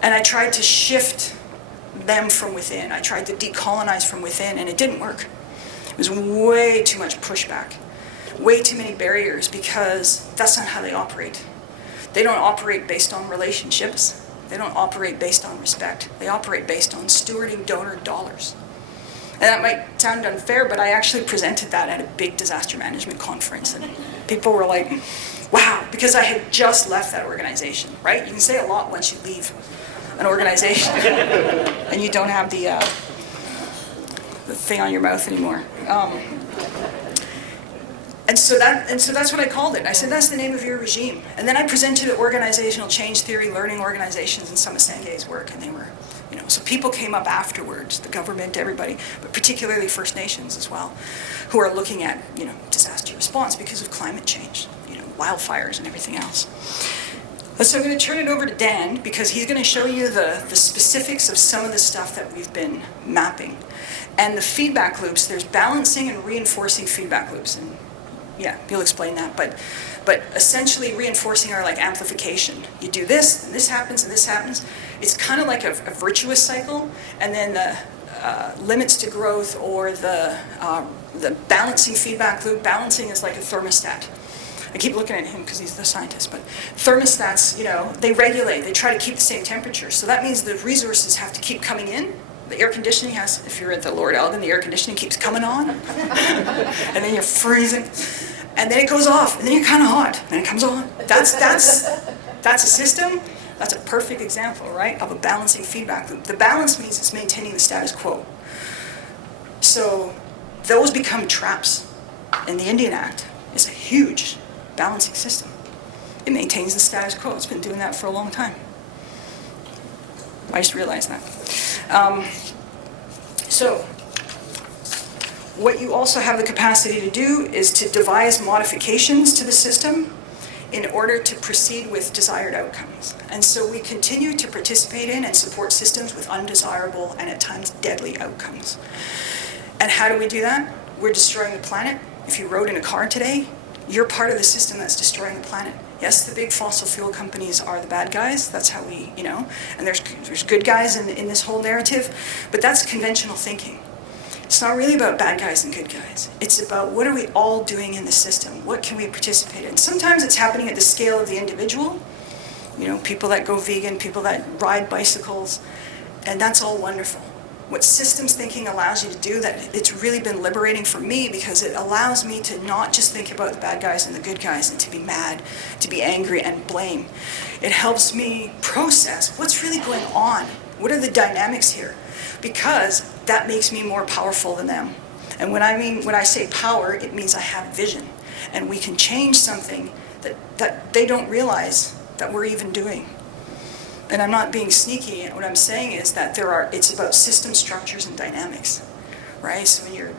And I tried to shift them from within. I tried to decolonize from within, and it didn't work. It was way too much pushback, way too many barriers, because that's not how they operate. They don't operate based on relationships. They don't operate based on respect. They operate based on stewarding donor dollars. And that might sound unfair, but I actually presented that at a big disaster management conference, and people were like, wow, because I had just left that organization, right? You can say a lot once you leave an organization and you don't have the thing on your mouth anymore. And so that's what I called it. I said, that's the name of your regime. And then I presented organizational change theory, learning organizations, and some of Sange's work, and they were, so people came up afterwards, the government, everybody, but particularly First Nations as well, who are looking at, disaster response because of climate change, wildfires and everything else. So I'm going to turn it over to Dan, because he's going to show you the specifics of some of the stuff that we've been mapping. And the feedback loops, there's balancing and reinforcing feedback loops. And yeah, you'll explain that. But essentially reinforcing are like amplification. You do this, and this happens, and this happens. It's kind of like a virtuous cycle. And then the limits to growth, or the balancing feedback loop. Balancing is like a thermostat. I keep looking at him because he's the scientist, but thermostats, they regulate, they try to keep the same temperature. So that means the resources have to keep coming in. The air conditioning has, if you're at the Lord Elgin, the air conditioning keeps coming on, and then you're freezing, and then it goes off, and then you're kind of hot, and it comes on. That's a system. That's a perfect example, right, of a balancing feedback loop. The balance means it's maintaining the status quo. So those become traps, and the Indian Act is a huge balancing system. It maintains the status quo. It's been doing that for a long time. I just realized that. So what you also have the capacity to do is to devise modifications to the system in order to proceed with desired outcomes. And so we continue to participate in and support systems with undesirable and at times deadly outcomes. And how do we do that? We're destroying the planet. If you rode in a car today, you're part of the system that's destroying the planet. Yes, the big fossil fuel companies are the bad guys. That's how we, and there's good guys in this whole narrative, but that's conventional thinking. It's not really about bad guys and good guys. It's about what are we all doing in the system? What can we participate in? Sometimes it's happening at the scale of the individual. People that go vegan, people that ride bicycles, and that's all wonderful. What systems thinking allows you to do, that it's really been liberating for me, because it allows me to not just think about the bad guys and the good guys and to be mad, to be angry and blame. It helps me process what's really going on. What are the dynamics here? Because that makes me more powerful than them. And when I say power, it means I have vision. And we can change something that they don't realize that we're even doing. And I'm not being sneaky. What I'm saying is that it's about system structures and dynamics, right? So when you're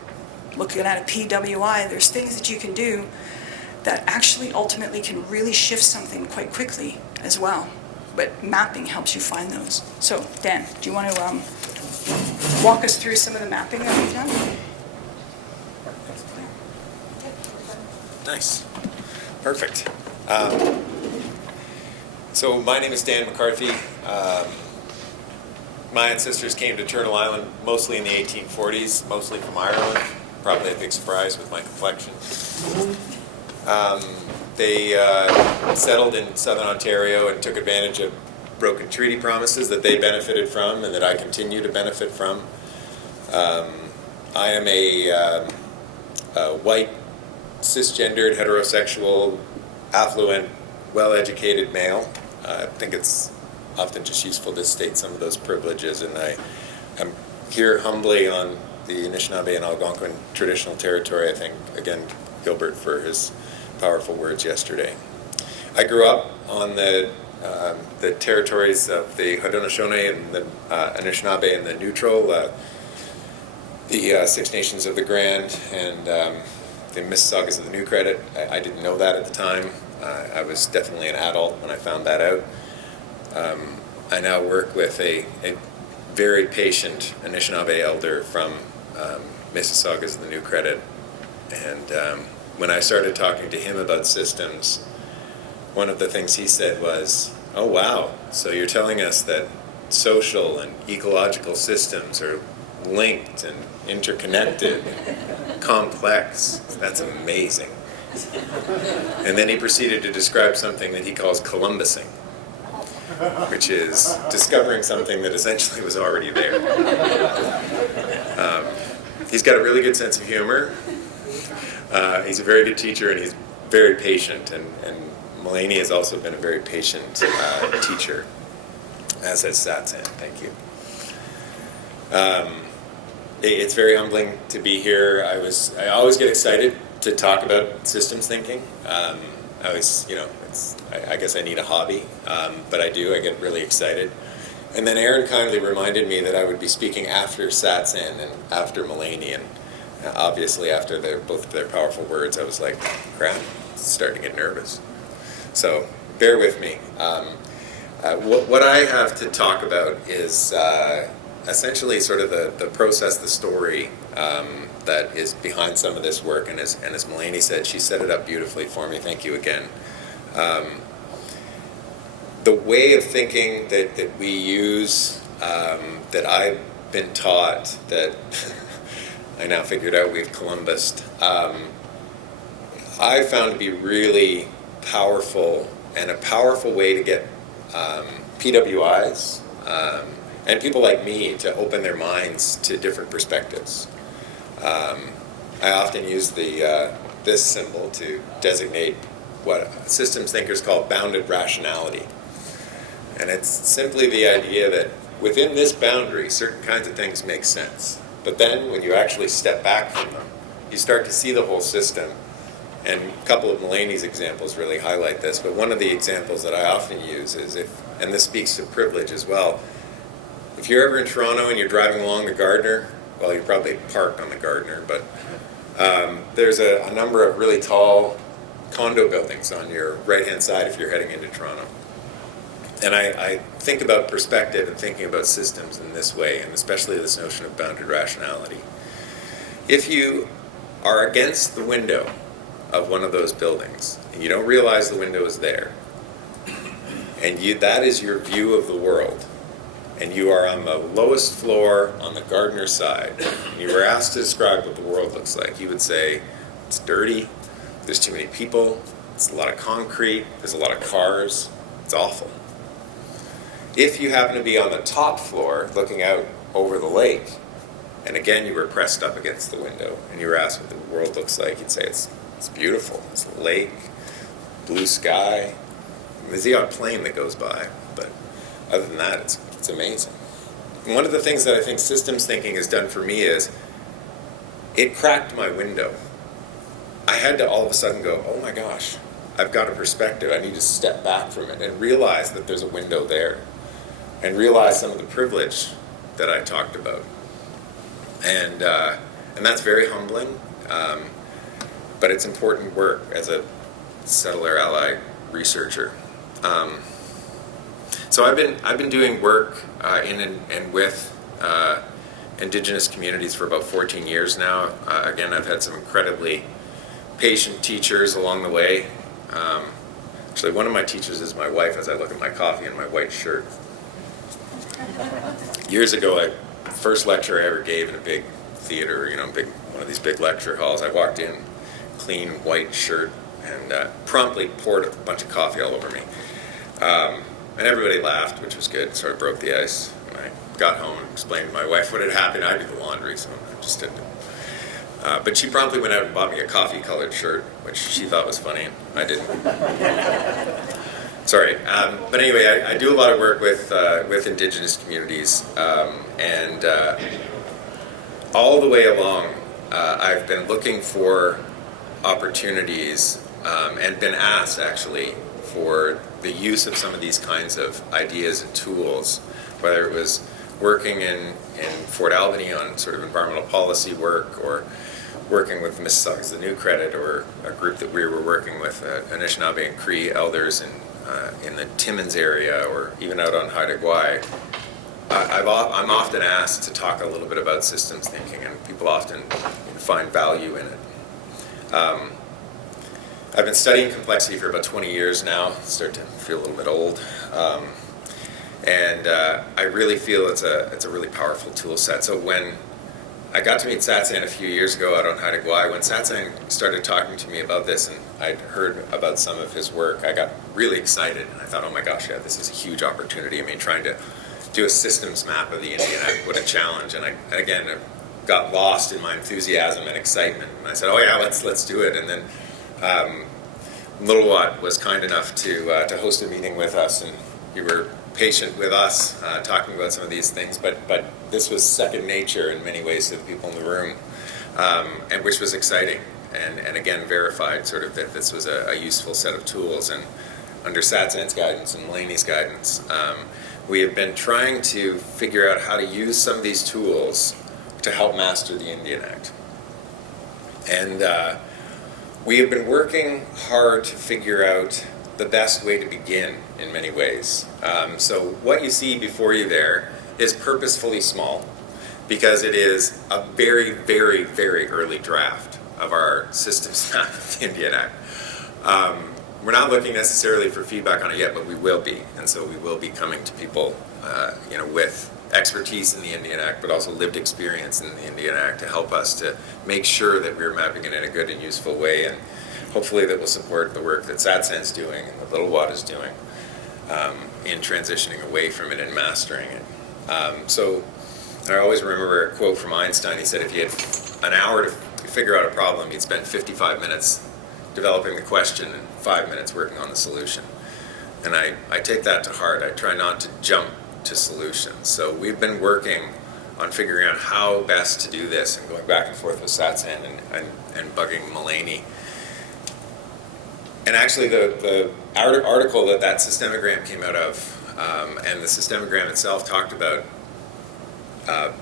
looking at a PWI, there's things that you can do that actually ultimately can really shift something quite quickly as well. But mapping helps you find those. So Dan, do you want to walk us through some of the mapping that we've done? Nice. Perfect. So my name is Dan McCarthy. My ancestors came to Turtle Island mostly in the 1840s, mostly from Ireland. Probably a big surprise with my complexion. They settled in southern Ontario and took advantage of broken treaty promises that they benefited from and that I continue to benefit from. I am a white, cisgendered, heterosexual, affluent, well-educated male. I think it's often just useful to state some of those privileges, and I'm here humbly on the Anishinaabe and Algonquin traditional territory. I thank, again, Gilbert for his powerful words yesterday. I grew up on the territories of the Haudenosaunee and the Anishinaabe and the Neutral, the Six Nations of the Grand, and the Mississaugas of the New Credit. I didn't know that at the time. I was definitely an adult when I found that out. I now work with a very patient Anishinaabe elder from Mississaugas of the New Credit. And when I started talking to him about systems, one of the things he said was, "Oh wow, so you're telling us that social and ecological systems are linked and interconnected, complex. That's amazing." And then he proceeded to describe something that he calls Columbusing, which is discovering something that essentially was already there. He's got a really good sense of humor. He's a very good teacher, and he's very patient. And Melanie has also been a very patient teacher, as has Satsan. Thank you. It's very humbling to be here. I always get excited to talk about systems thinking. I guess I need a hobby, but I do. I get really excited. And then Aaron kindly reminded me that I would be speaking after Satsan and after Melanie, and obviously after both of their powerful words, I was like, crap, starting to get nervous. So bear with me. What I have to talk about is essentially sort of the process, the story that is behind some of this work. And as Melanie said, she set it up beautifully for me. Thank you again. The way of thinking that we use, that I've been taught, that I now figured out we've Columbused, I found to be really powerful, and a powerful way to get PWIs and people like me to open their minds to different perspectives. I often use this symbol to designate what systems thinkers call bounded rationality. And it's simply the idea that within this boundary, certain kinds of things make sense. But then when you actually step back from them, you start to see the whole system. And a couple of Melanie's examples really highlight this, but one of the examples that I often use is and this speaks to privilege as well, if you're ever in Toronto and you're driving along the Gardiner, well, you're probably parked on the Gardiner, but there's a number of really tall condo buildings on your right-hand side if you're heading into Toronto. And I think about perspective and thinking about systems in this way, and especially this notion of bounded rationality. If you are against the window of one of those buildings, and you don't realize the window is there, and that is your view of the world, and you are on the lowest floor on the Gardiner side, and you were asked to describe what the world looks like, you would say, it's dirty, there's too many people, it's a lot of concrete, there's a lot of cars, it's awful. If you happen to be on the top floor looking out over the lake, and again you were pressed up against the window, and you were asked what the world looks like, you'd say it's beautiful, it's a lake, blue sky, there's the odd plane that goes by, but other than that, it's amazing. And one of the things that I think systems thinking has done for me is it cracked my window. I had to all of a sudden go, oh my gosh, I've got a perspective. I need to step back from it and realize that there's a window there, and realize some of the privilege that I talked about. And that's very humbling, but it's important work as a settler ally researcher. So I've been doing work in and with Indigenous communities for about 14 years now. Again, I've had some incredibly patient teachers along the way. Actually, one of my teachers is my wife, as I look at my coffee and my white shirt. Years ago, first lecture I ever gave in a big theater, one of these big lecture halls. I walked in, clean white shirt, and promptly poured a bunch of coffee all over me. And everybody laughed, which was good. Sort of broke the ice. And I got home and explained to my wife what had happened. I did the laundry, so I just didn't. But she promptly went out and bought me a coffee-colored shirt, which she thought was funny. I didn't. Sorry. But anyway, I do a lot of work with Indigenous communities, and all the way along, I've been looking for opportunities and been asked, actually, for the use of some of these kinds of ideas and tools, whether it was working in Fort Albany on sort of environmental policy work, or working with Mississaugas the New Credit, or a group that we were working with, Anishinaabe and Cree elders in the Timmins area, or even out on Haida Gwaii. I'm often asked to talk a little bit about systems thinking, and people often find value in it. I've been studying complexity for about 20 years now. I start to feel a little bit old. And I really feel it's a really powerful tool set. So when I got to meet Satsang a few years ago out on Haida Gwaii, when Satsang started talking to me about this, and I'd heard about some of his work, I got really excited. And I thought, oh my gosh, yeah, this is a huge opportunity. I mean, trying to do a systems map of the Indian Act, what a challenge. And I got lost in my enthusiasm and excitement. And I said, oh yeah, let's do it. And then Little Watt was kind enough to host a meeting with us, and you were patient with us talking about some of these things, but this was second nature in many ways to the people in the room, and which was exciting, and again verified sort of that this was a useful set of tools. And under Satsang's guidance and Melanie's guidance, we have been trying to figure out how to use some of these tools to help master the Indian Act. And we have been working hard to figure out the best way to begin in many ways. So what you see before you there is purposefully small because it is a very, very, very early draft of our systems map of the Indian Act. We're not looking necessarily for feedback on it yet, but we will be. And so we will be coming to people with expertise in the Indian Act, but also lived experience in the Indian Act to help us to make sure that we're mapping it in a good and useful way, and hopefully that will support the work that SATSAN's doing and that Little Watt is doing in transitioning away from it and mastering it. So I always remember a quote from Einstein. He said if you had an hour to figure out a problem, you'd spend 55 minutes developing the question and 5 minutes working on the solution. And I take that to heart. I try not to jump to solutions. So we've been working on figuring out how best to do this and going back and forth with SATSAN and bugging Melanie. And actually the article that systemogram came out of, and the systemogram itself talked about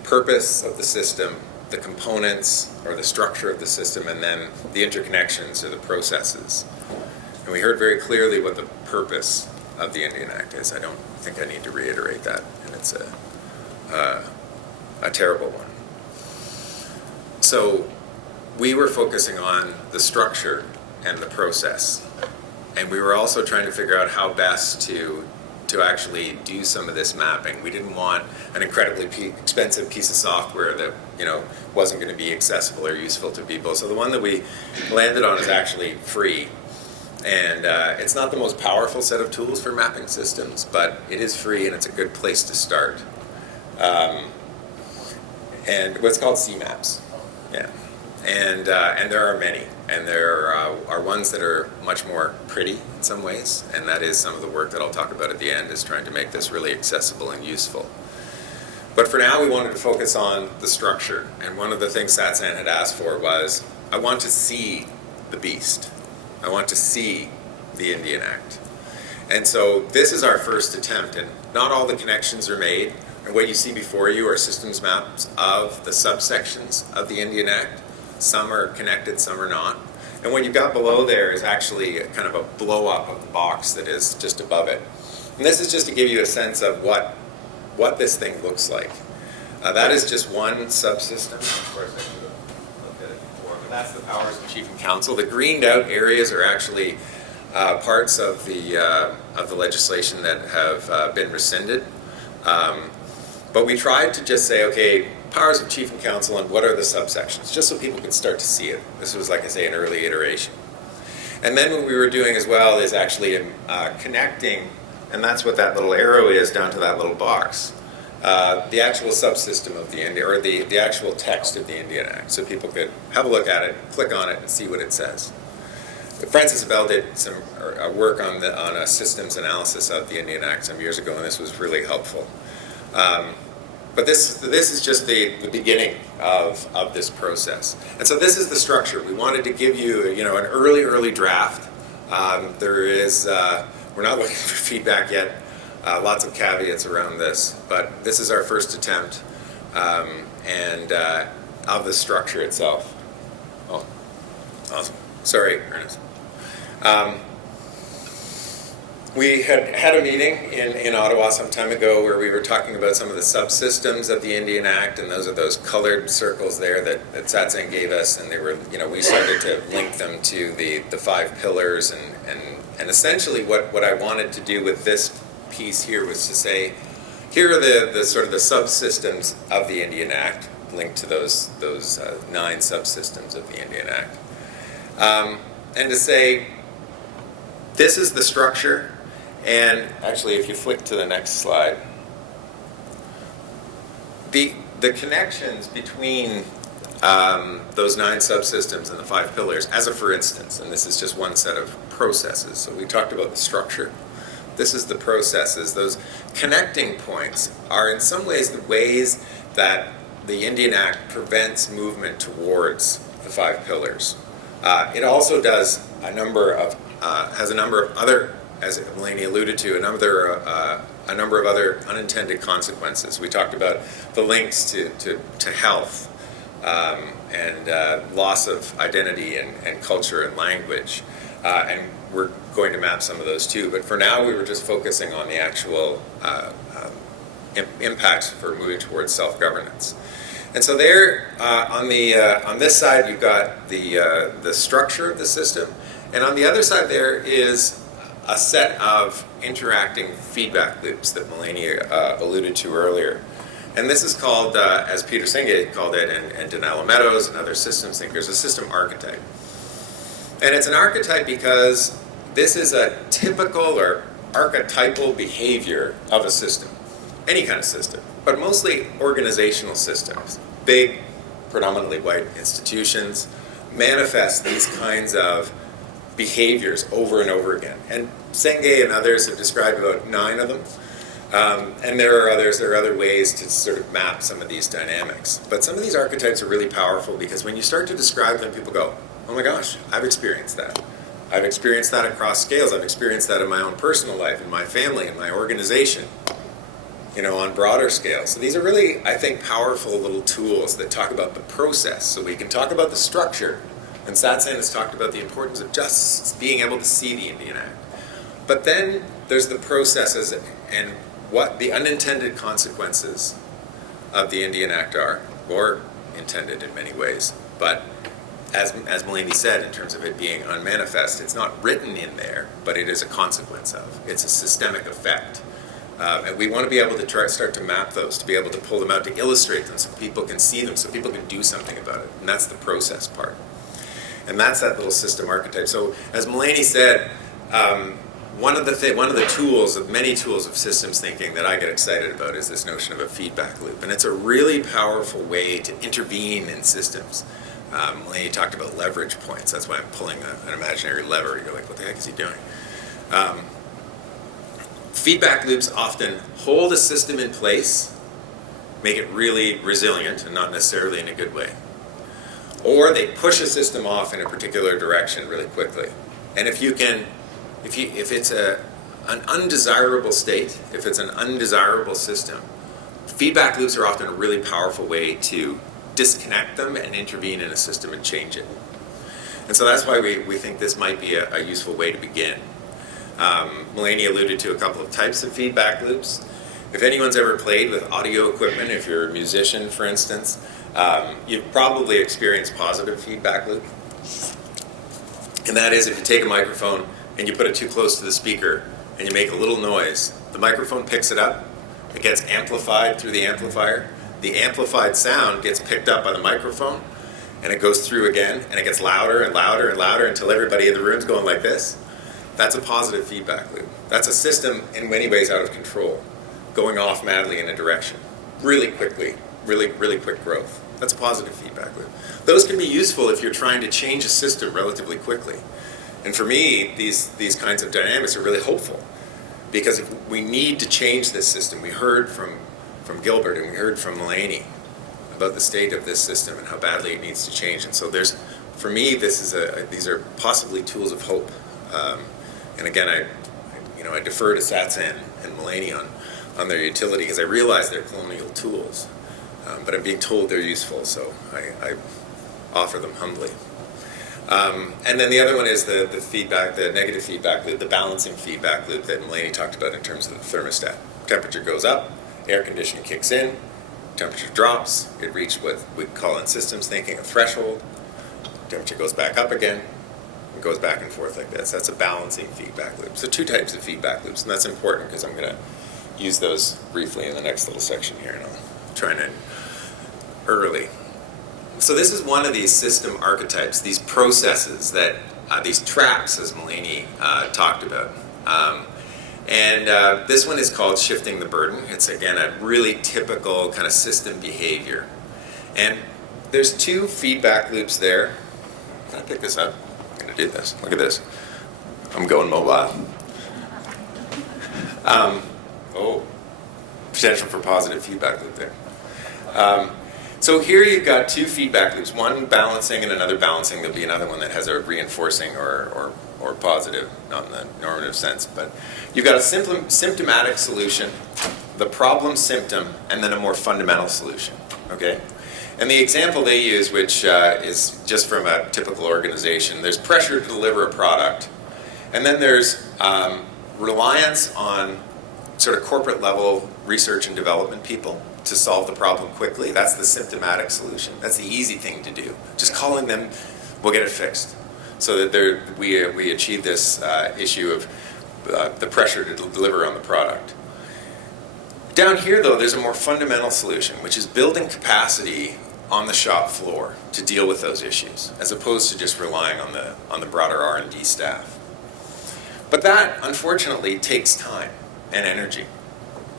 purpose of the system, the components or the structure of the system, and then the interconnections or the processes. And we heard very clearly what the purpose of the Indian Act is. I don't think I need to reiterate that, and it's a terrible one. So we were focusing on the structure and the process, and we were also trying to figure out how best to actually do some of this mapping. We didn't want an incredibly expensive piece of software that wasn't going to be accessible or useful to people. So the one that we landed on is actually free. And it's not the most powerful set of tools for mapping systems, but it is free and it's a good place to start. And what's called CMAPs. Yeah. And there are many. And there are ones that are much more pretty in some ways. And that is some of the work that I'll talk about at the end, is trying to make this really accessible and useful. But for now, we wanted to focus on the structure. And one of the things SATSAN had asked for was, I want to see the beast. I want to see the Indian Act. And so this is our first attempt, and not all the connections are made. And what you see before you are systems maps of the subsections of the Indian Act. Some are connected, some are not. And what you've got below there is actually kind of a blow up of the box that is just above it. And this is just to give you a sense of what this thing looks like. That is just one subsystem. Of course, I should have looked at it before, but that's the powers of chief and council. The greened out areas are actually parts of the legislation that have been rescinded. But we tried to just say, okay, powers of chief and council and what are the subsections, just so people could start to see it. This was, like I say, an early iteration. And then what we were doing as well is actually connecting, and that's what that little arrow is down to that little box, the actual subsystem of the Indian, or the actual text of the Indian Act, so people could have a look at it, click on it, and see what it says. Francis Abel did some work on a systems analysis of the Indian Act some years ago, and this was really helpful. But this is just the beginning of this process. And so this is the structure. We wanted to give you, an early draft. We're not looking for feedback yet. Lots of caveats around this, but this is our first attempt of the structure itself. Oh, awesome. Sorry, Ernest. We had a meeting in Ottawa some time ago where we were talking about some of the subsystems of the Indian Act, and those are those colored circles there that SATSAN gave us, and they were, we started to link them to the 5 pillars, and essentially what I wanted to do with this piece here was to say, here are the sort of the subsystems of the Indian Act, linked to those 9 subsystems of the Indian Act, and to say, this is the structure. And actually, if you flick to the next slide, the connections between those 9 subsystems and the 5 pillars, as a for instance, and this is just one set of processes. So we talked about the structure. This is the processes. Those connecting points are in some ways the ways that the Indian Act prevents movement towards the 5 pillars. It also does has a number of other, as Melanie alluded to, a number of other unintended consequences. We talked about the links to health and loss of identity and culture and language, and we're going to map some of those too. But for now, we were just focusing on the actual impacts for moving towards self-governance. And so there, on this side, you've got the structure of the system, and on the other side there is a set of interacting feedback loops that Melanie alluded to earlier. And this is called, as Peter Senge called it, and Donella Meadows and other systems thinkers, a system archetype. And it's an archetype because this is a typical or archetypal behavior of a system, any kind of system, but mostly organizational systems. Big, predominantly white institutions manifest these kinds of behaviors over and over again. And Senge and others have described about 9 of them. And there are other ways to sort of map some of these dynamics. But some of these archetypes are really powerful because when you start to describe them, people go, oh my gosh, I've experienced that. I've experienced that across scales. I've experienced that in my own personal life, in my family, in my organization, on broader scales. So these are really, I think, powerful little tools that talk about the process. So we can talk about the structure, and Satsen has talked about the importance of just being able to see the Indian Act. But then there's the processes and what the unintended consequences of the Indian Act are, or intended in many ways. But as Melanie said, in terms of it being unmanifest, it's not written in there, but it is a consequence of. It's a systemic effect. And we want to be able to start to map those, to be able to pull them out, to illustrate them so people can see them, so people can do something about it. And that's the process part. And that's that little system archetype. So as Melanie said, one of the tools, of many tools of systems thinking that I get excited about is this notion of a feedback loop. And it's a really powerful way to intervene in systems. Melanie talked about leverage points. That's why I'm pulling an imaginary lever. You're like, what the heck is he doing? Feedback loops often hold a system in place, make it really resilient and not necessarily in a good way. Or they push a system off in a particular direction really quickly. And if it's an undesirable state, if it's an undesirable system, feedback loops are often a really powerful way to disconnect them and intervene in a system and change it. And so that's why we think this might be a useful way to begin. Melanie alluded to a couple of types of feedback loops. If anyone's ever played with audio equipment, if you're a musician, for instance, you've probably experienced positive feedback loop. And that is if you take a microphone and you put it too close to the speaker and you make a little noise, the microphone picks it up, it gets amplified through the amplifier, the amplified sound gets picked up by the microphone, and it goes through again, and it gets louder and louder and louder until everybody in the room's going like this. That's a positive feedback loop. That's a system in many ways out of control, going off madly in a direction, really quickly, really quick growth. That's a positive feedback loop. Those can be useful if you're trying to change a system relatively quickly. And for me, these kinds of dynamics are really hopeful, because if we need to change this system, we heard from Gilbert and we heard from Melanie about the state of this system and how badly it needs to change. And so for me, these are possibly tools of hope. And again, I defer to Satsen and Melanie on their utility because I realize they're colonial tools, but I'm being told they're useful, so I offer them humbly. And then the other one is the negative feedback loop, the balancing feedback loop that Melanie talked about in terms of the thermostat. Temperature goes up, air conditioning kicks in, temperature drops, it reaches what we call in systems thinking a threshold, temperature goes back up again, it goes back and forth like this. That's a balancing feedback loop. So 2 types of feedback loops, and that's important because I'm going to use those briefly in the next little section here, and I'll try and end early. So this is one of these system archetypes, these processes that, these traps, as Melanie talked about. And this one is called shifting the burden. It's, again, a really typical kind of system behavior. And there's 2 feedback loops there. Can I pick this up? I'm going to do this. Look at this. I'm going mobile. Potential for positive feedback loop there. So here you've got 2 feedback loops, one balancing and another balancing. There'll be another one that has a reinforcing or positive, not in the normative sense. But you've got a symptomatic solution, the problem symptom, and then a more fundamental solution. Okay? And the example they use, which is just from a typical organization, there's pressure to deliver a product, and then there's reliance on sort of corporate level research and development people to solve the problem quickly. That's the symptomatic solution. That's the easy thing to do. Just calling them, we'll get it fixed. So that we achieve this issue of the pressure to deliver on the product. Down here, though, there's a more fundamental solution, which is building capacity on the shop floor to deal with those issues, as opposed to just relying on the broader R&D staff. But that, unfortunately, takes time and energy,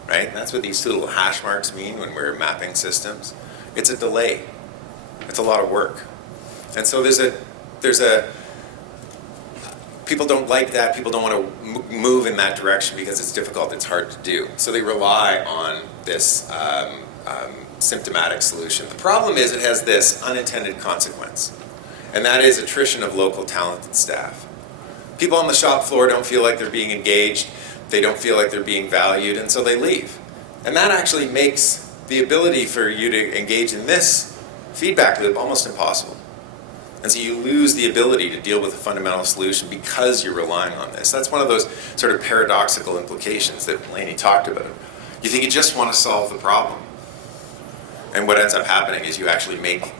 right? And that's what these two little hash marks mean when we're mapping systems. It's a delay. It's a lot of work. And so there's a people don't like that. People don't want to move in that direction because it's difficult, it's hard to do. So they rely on this symptomatic solution. The problem is it has this unintended consequence, and that is attrition of local talented staff. People on the shop floor don't feel like they're being engaged, they don't feel like they're being valued, and so they leave. And that actually makes the ability for you to engage in this feedback loop almost impossible. And so you lose the ability to deal with a fundamental solution because you're relying on this. That's one of those sort of paradoxical implications that Melanie talked about. You think you just want to solve the problem. And what ends up happening is you actually make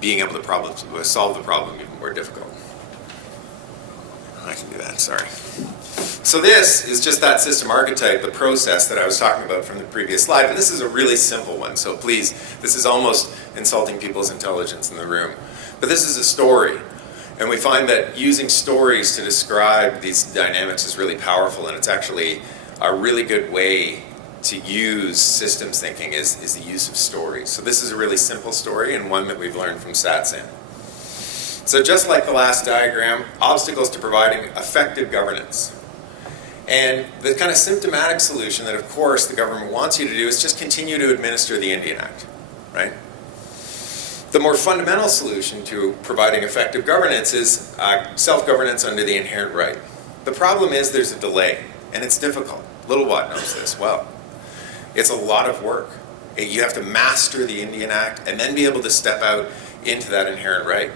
being able to solve the problem even more difficult. I can do that, sorry. So this is just that system archetype, the process that I was talking about from the previous slide. And this is a really simple one, so please, this is almost insulting people's intelligence in the room. But this is a story, and we find that using stories to describe these dynamics is really powerful, and it's actually a really good way to use systems thinking is the use of stories. So this is a really simple story, and one that we've learned from SATSAN. So just like the last diagram, obstacles to providing effective governance. And the kind of symptomatic solution that, of course, the government wants you to do is just continue to administer the Indian Act, right? The more fundamental solution to providing effective governance is self-governance under the inherent right. The problem is there's a delay, and it's difficult. Little Watt knows this well. It's a lot of work. You have to master the Indian Act and then be able to step out into that inherent right.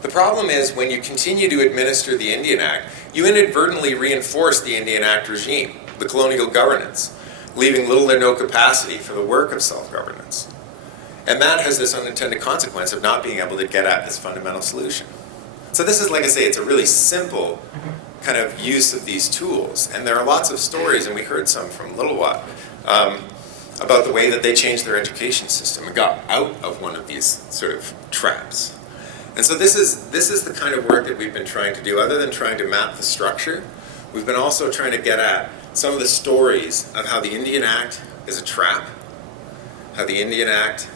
The problem is when you continue to administer the Indian Act, you inadvertently reinforce the Indian Act regime, the colonial governance, leaving little or no capacity for the work of self-governance. And that has this unintended consequence of not being able to get at this fundamental solution. So this is, like I say, it's a really simple kind of use of these tools. And there are lots of stories, and we heard some from Little Watt, about the way that they changed their education system and got out of one of these sort of traps. And so this is the kind of work that we've been trying to do. Other than trying to map the structure, we've been also trying to get at some of the stories of how the Indian Act is a trap, how the Indian Act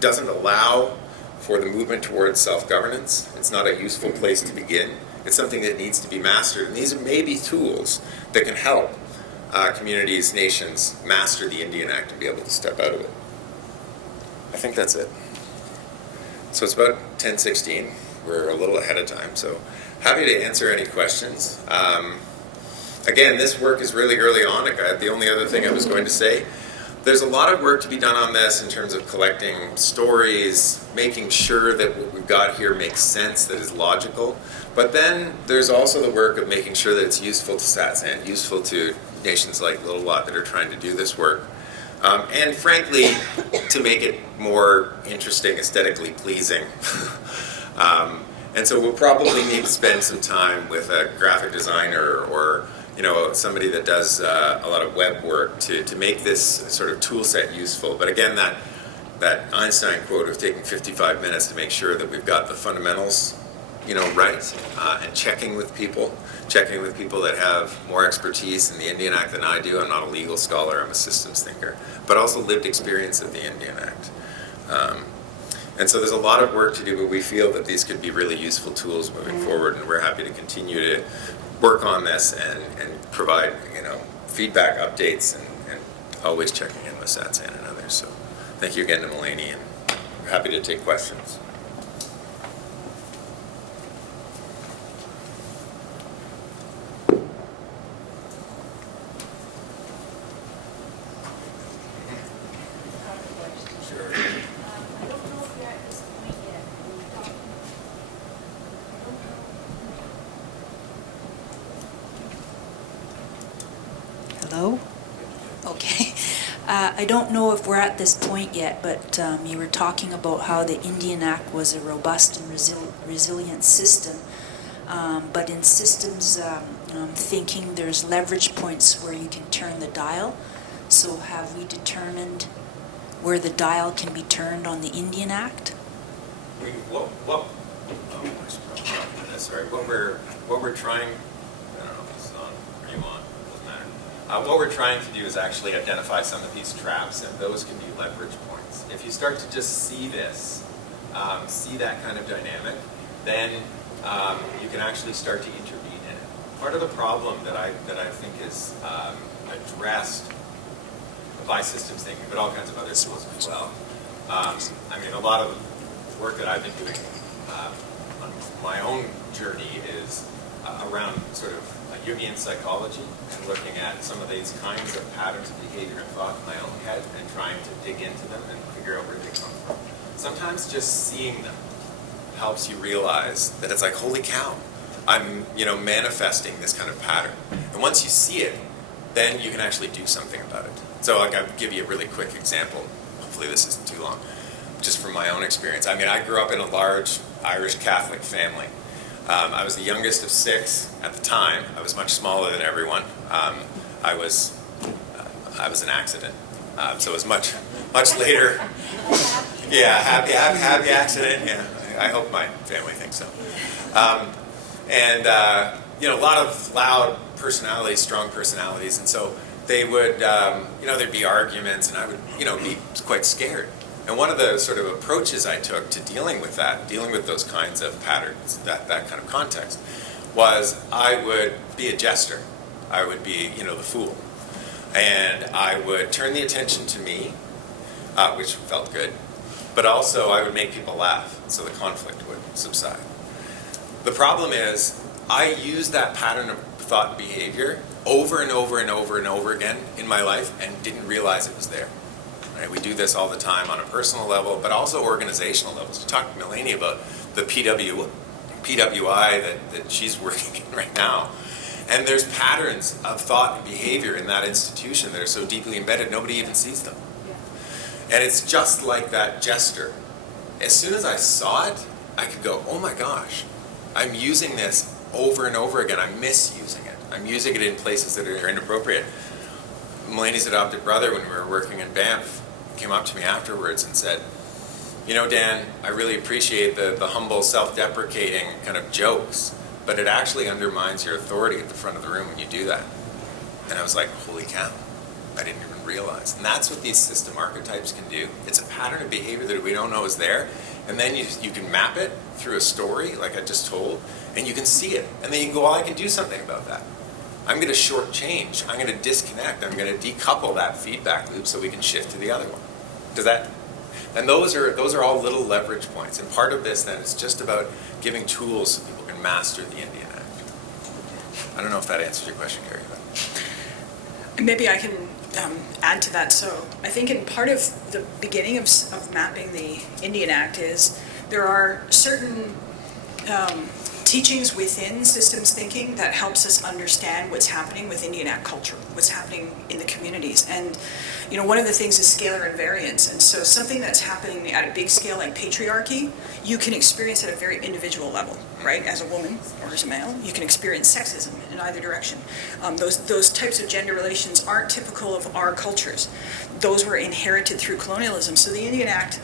doesn't allow for the movement towards self-governance. It's not a useful place to begin. It's something that needs to be mastered. And these are maybe tools that can help communities, nations master the Indian Act and be able to step out of it. I think that's it. So it's about 10:16. We're a little ahead of time, so happy to answer any questions. Again, this work is really early on. The only other thing I was going to say, there's a lot of work to be done on this in terms of collecting stories, making sure that what we've got here makes sense, that is logical. But then there's also the work of making sure that it's useful to SATSAN, useful to nations like Little Watt that are trying to do this work. And frankly, to make it more interesting, aesthetically pleasing. And so we'll probably need to spend some time with a graphic designer or somebody that does a lot of web work to make this sort of tool set useful. But again, that Einstein quote of taking 55 minutes to make sure that we've got the fundamentals right, and checking with people that have more expertise in the Indian Act than I do. I'm not a legal scholar, I'm a systems thinker, but also lived experience of the Indian Act. And so there's a lot of work to do, but we feel that these could be really useful tools moving forward, and we're happy to continue to work on this and provide feedback, updates, and always checking in with SATSAN and others. So thank you again to Melanie, and we're happy to take questions. Hello? Okay. I don't know if we're at this point yet, but you were talking about how the Indian Act was a robust and resilient system. But in systems thinking, there's leverage points where you can turn the dial. So have we determined where the dial can be turned on the Indian Act? What we're trying, I don't know if this is on, or you on, doesn't matter. What we're trying to do is actually identify some of these traps, and those can be leverage points. If you start to just see this, see that kind of dynamic, then you can actually start to intervene in it. Part of the problem that I think is addressed by systems thinking, but all kinds of other tools as well. I mean, a lot of the work that I've been doing on my own journey is around sort of Jungian psychology and looking at some of these kinds of patterns of behavior and thought in my own head and trying to dig into them and figure out where they come from. Sometimes just seeing them helps you realize that it's like, holy cow, I'm manifesting this kind of pattern. And once you see it, then you can actually do something about it. So I'll give you a really quick example. Hopefully this isn't too long. Just from my own experience. I mean, I grew up in a large Irish Catholic family. I was the youngest of 6 at the time. I was much smaller than everyone. I was an accident. So it was much later. Yeah, happy accident. Yeah, I hope my family thinks so. A lot of loud personalities, strong personalities, and so they would, there'd be arguments, and I would, be quite scared. And one of the sort of approaches I took to dealing with those kinds of patterns, that kind of context, was I would be a jester. I would be, the fool. And I would turn the attention to me, which felt good, but also I would make people laugh, so the conflict would subside. The problem is, I used that pattern of thought and behavior over and over and over and over again in my life and didn't realize it was there. Right? We do this all the time on a personal level, but also organizational levels. We talked to Melanie about the PWI that she's working in right now. And there's patterns of thought and behavior in that institution that are so deeply embedded, nobody even sees them. And it's just like that jester. As soon as I saw it, I could go, oh my gosh, I'm using this over and over again. I'm misusing it. I'm using it in places that are inappropriate. Melanie's adopted brother, when we were working in Banff, came up to me afterwards and said, Dan, I really appreciate the humble, self-deprecating kind of jokes, but it actually undermines your authority at the front of the room when you do that. And I was like, holy cow, I didn't even realize. And that's what these system archetypes can do. It's a pattern of behavior that we don't know is there, and then you can map it through a story, like I just told, and you can see it. And then you can go, well, I can do something about that. I'm going to shortchange. I'm going to disconnect. I'm going to decouple that feedback loop so we can shift to the other one. Does that? And those are all little leverage points. And part of this then is just about giving tools so people can master the Indian Act. I don't know if that answers your question, Gary. But Maybe I can add to that. So I think in part of the beginning of mapping the Indian Act is there are certain teachings within systems thinking that helps us understand what's happening with Indian Act culture, what's happening in the communities. And one of the things is scalar invariance. And so something that's happening at a big scale like patriarchy, you can experience at a very individual level, right? As a woman or as a male, you can experience sexism in either direction. Those types of gender relations aren't typical of our cultures. Those were inherited through colonialism. So the Indian Act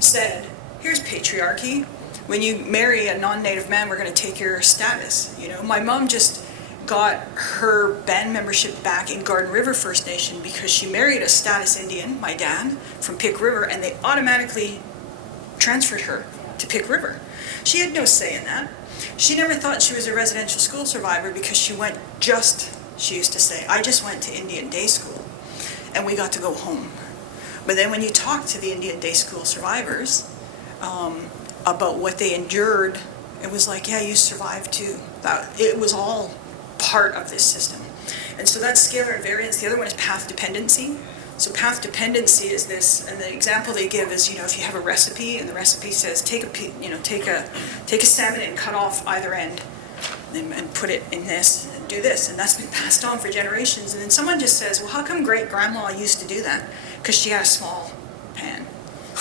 said, here's patriarchy. When you marry a non-native man, we're going to take your status. My mom just got her band membership back in Garden River First Nation because she married a status Indian, my dad, from Pick River, and they automatically transferred her to Pick River. She had no say in that. She never thought she was a residential school survivor because she used to say, I just went to Indian day school, and we got to go home. But then when you talk to the Indian day school survivors, about what they endured, it was like, yeah, you survived too. It was all part of this system. And so that's scalar invariance. The other one is path dependency. So path dependency is this, and the example they give is, if you have a recipe and the recipe says take a salmon and cut off either end and put it in this, and do this, and that's been passed on for generations. And then someone just says, well, how come great-grandma used to do that? Because she had a small pan,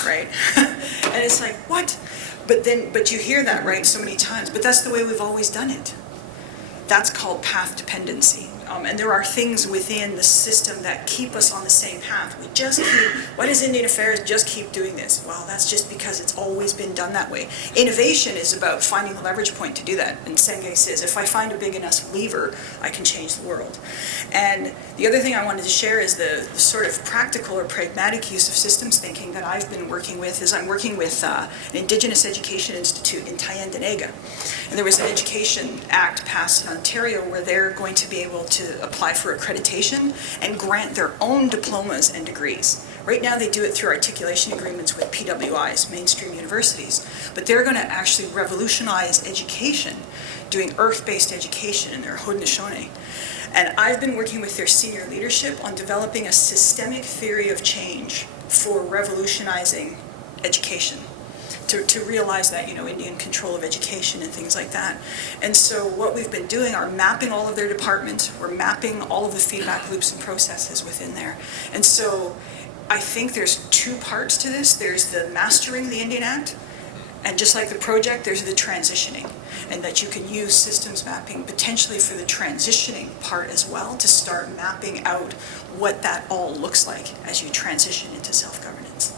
right? And it's like, what? But you hear that, right, so many times. But that's the way we've always done it. That's called path dependency. And there are things within the system that keep us on the same path. We just keep, why does Indian Affairs just keep doing this? Well, that's just because it's always been done that way. Innovation is about finding a leverage point to do that. And Senge says, if I find a big enough lever, I can change the world. And the other thing I wanted to share is the sort of practical or pragmatic use of systems thinking that I've been working with is I'm working with an Indigenous Education Institute in Tyendinaga. And there was an Education Act passed in Ontario where they're going to be able to apply for accreditation and grant their own diplomas and degrees. Right now they do it through articulation agreements with PWIs, mainstream universities, but they're going to actually revolutionize education, doing earth-based education in their Haudenosaunee. And I've been working with their senior leadership on developing a systemic theory of change for revolutionizing education. To realize that, Indian control of education and things like that. And so what we've been doing are mapping all of their departments, we're mapping all of the feedback loops and processes within there. And so I think there's two parts to this. There's the mastering the Indian Act, and just like the project, there's the transitioning. And that you can use systems mapping potentially for the transitioning part as well to start mapping out what that all looks like as you transition into self-governance.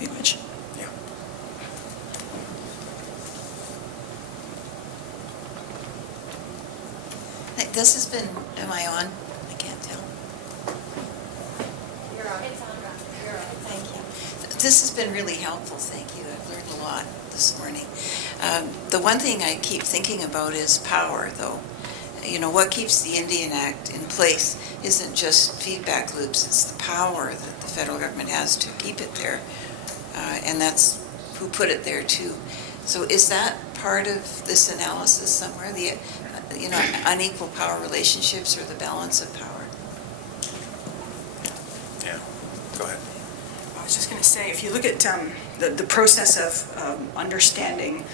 Which, yeah. This has been, am I on? I can't tell. You're on. It's on. You're on. Thank you. This has been really helpful, thank you. I've learned a lot this morning. The one thing I keep thinking about is power, though. What keeps the Indian Act in place isn't just feedback loops, it's the power that the federal government has to keep it there. And that's who put it there, too. So is that part of this analysis somewhere, the unequal power relationships or the balance of power? Yeah, go ahead. I was just going to say, if you look at the process of understanding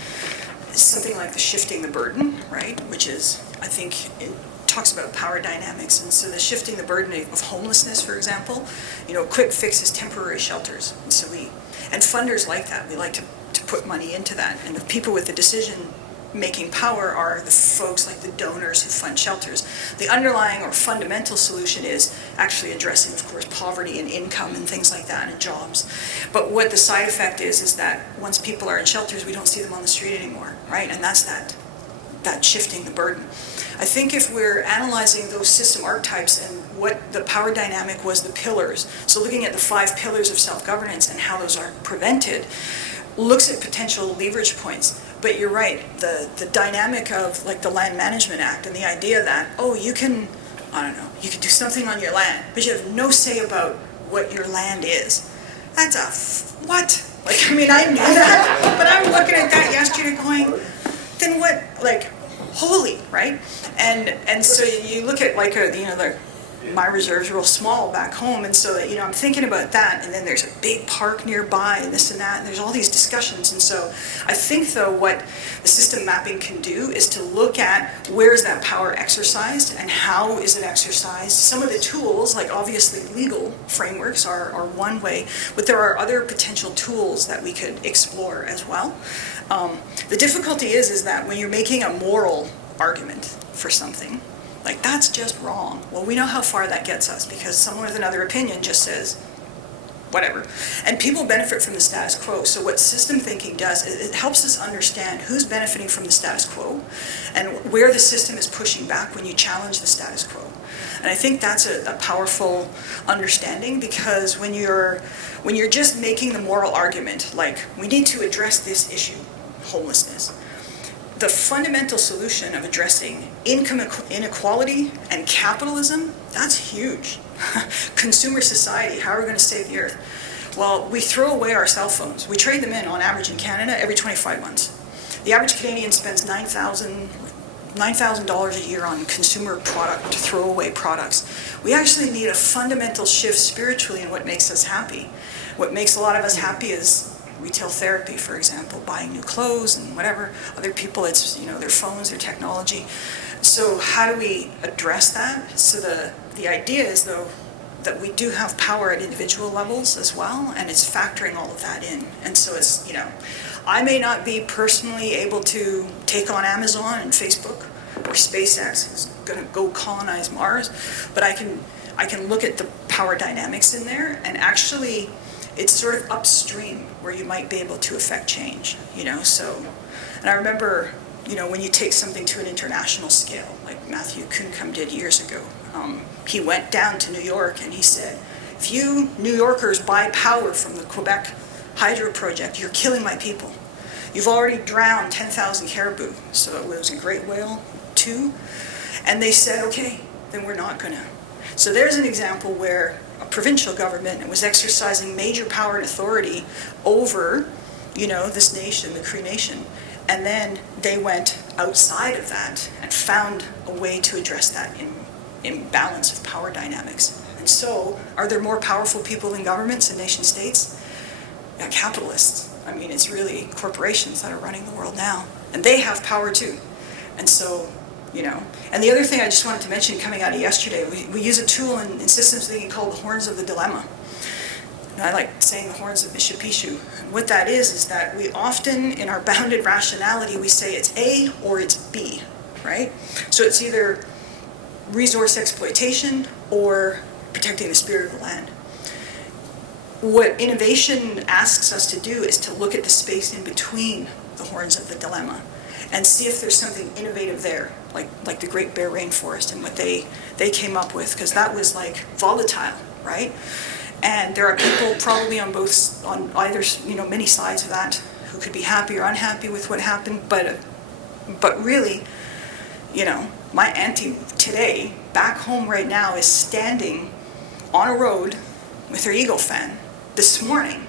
something like the shifting the burden, right, which is, I think, it talks about power dynamics, and so the shifting the burden of homelessness, for example, quick fix is temporary shelters, and funders like that. We like to put money into that, and the people with the decision-making power are the folks like the donors who fund shelters. The underlying or fundamental solution is actually addressing, of course, poverty and income and things like that and jobs. But what the side effect is that once people are in shelters, we don't see them on the street anymore, right? And that's that shifting the burden. I think if we're analyzing those system archetypes and what the power dynamic was the pillars, so looking at the 5 pillars of self-governance and how those are prevented, looks at potential leverage points. But you're right, the dynamic of like the Land Management Act and the idea that, you can do something on your land, but you have no say about what your land is. That's what? I knew that, but I'm looking at that yesterday going, then what, holy, right? And so you look at my reserve's real small back home, and so I'm thinking about that, and then there's a big park nearby and this and that, and there's all these discussions. And so I think though what the system mapping can do is to look at where is that power exercised and how is it exercised. Some of the tools, like obviously legal frameworks are one way, but there are other potential tools that we could explore as well. The difficulty is that when you're making a moral argument for something, that's just wrong. Well, we know how far that gets us because someone with another opinion just says, whatever. And people benefit from the status quo. So what system thinking does is it helps us understand who's benefiting from the status quo and where the system is pushing back when you challenge the status quo. And I think that's a powerful understanding because when you're just making the moral argument, we need to address this issue, homelessness, the fundamental solution of addressing income inequality and capitalism, that's huge. Consumer society, how are we going to save the earth? Well, we throw away our cell phones. We trade them in, on average in Canada, every 25 months. The average Canadian spends $9,000 a year on consumer product, throwaway products. We actually need a fundamental shift spiritually in what makes us happy. What makes a lot of us happy is retail therapy, for example, buying new clothes and whatever. Other people, it's their phones, their technology. so how do we address that? So the idea is, though, that we do have power at individual levels as well, and it's factoring all of that in. And so it's, I may not be personally able to take on Amazon and Facebook or SpaceX is going to go colonize Mars, but I can look at the power dynamics in there, and actually it's sort of upstream where you might be able to affect change, so. And I remember, when you take something to an international scale, like Matthew Kuncombe did years ago, he went down to New York and he said, if you New Yorkers buy power from the Quebec hydro project, you're killing my people. You've already drowned 10,000 caribou, so it was a great whale too. And they said, okay, then we're not gonna. So there's an example where a provincial government was exercising major power and authority over, this nation, the Cree Nation. And then they went outside of that and found a way to address that imbalance of power dynamics. And so, are there more powerful people in governments and nation states? Yeah, capitalists. I mean, it's really corporations that are running the world now. And they have power too. And so, And the other thing I just wanted to mention coming out of yesterday, we use a tool in systems thinking called the horns of the dilemma. And I like saying the horns of Bishop Ishu. And what that is that we often, in our bounded rationality, we say it's A or it's B, right? So it's either resource exploitation or protecting the spirit of the land. What innovation asks us to do is to look at the space in between the horns of the dilemma and see if there's something innovative there, like the Great Bear Rainforest and what they came up with, because that was like volatile, right? And there are people probably on either, many sides of that who could be happy or unhappy with what happened, but really, my auntie today, back home right now, is standing on a road with her Eagle fan this morning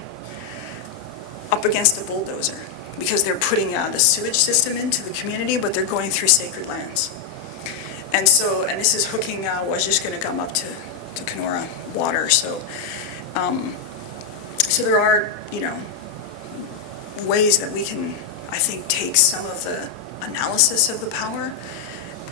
up against a bulldozer because they're putting the sewage system into the community, but they're going through sacred lands. And so, and this is hooking Wajishkanakum up to Kenora water. So there are, ways that we can, I think, take some of the analysis of the power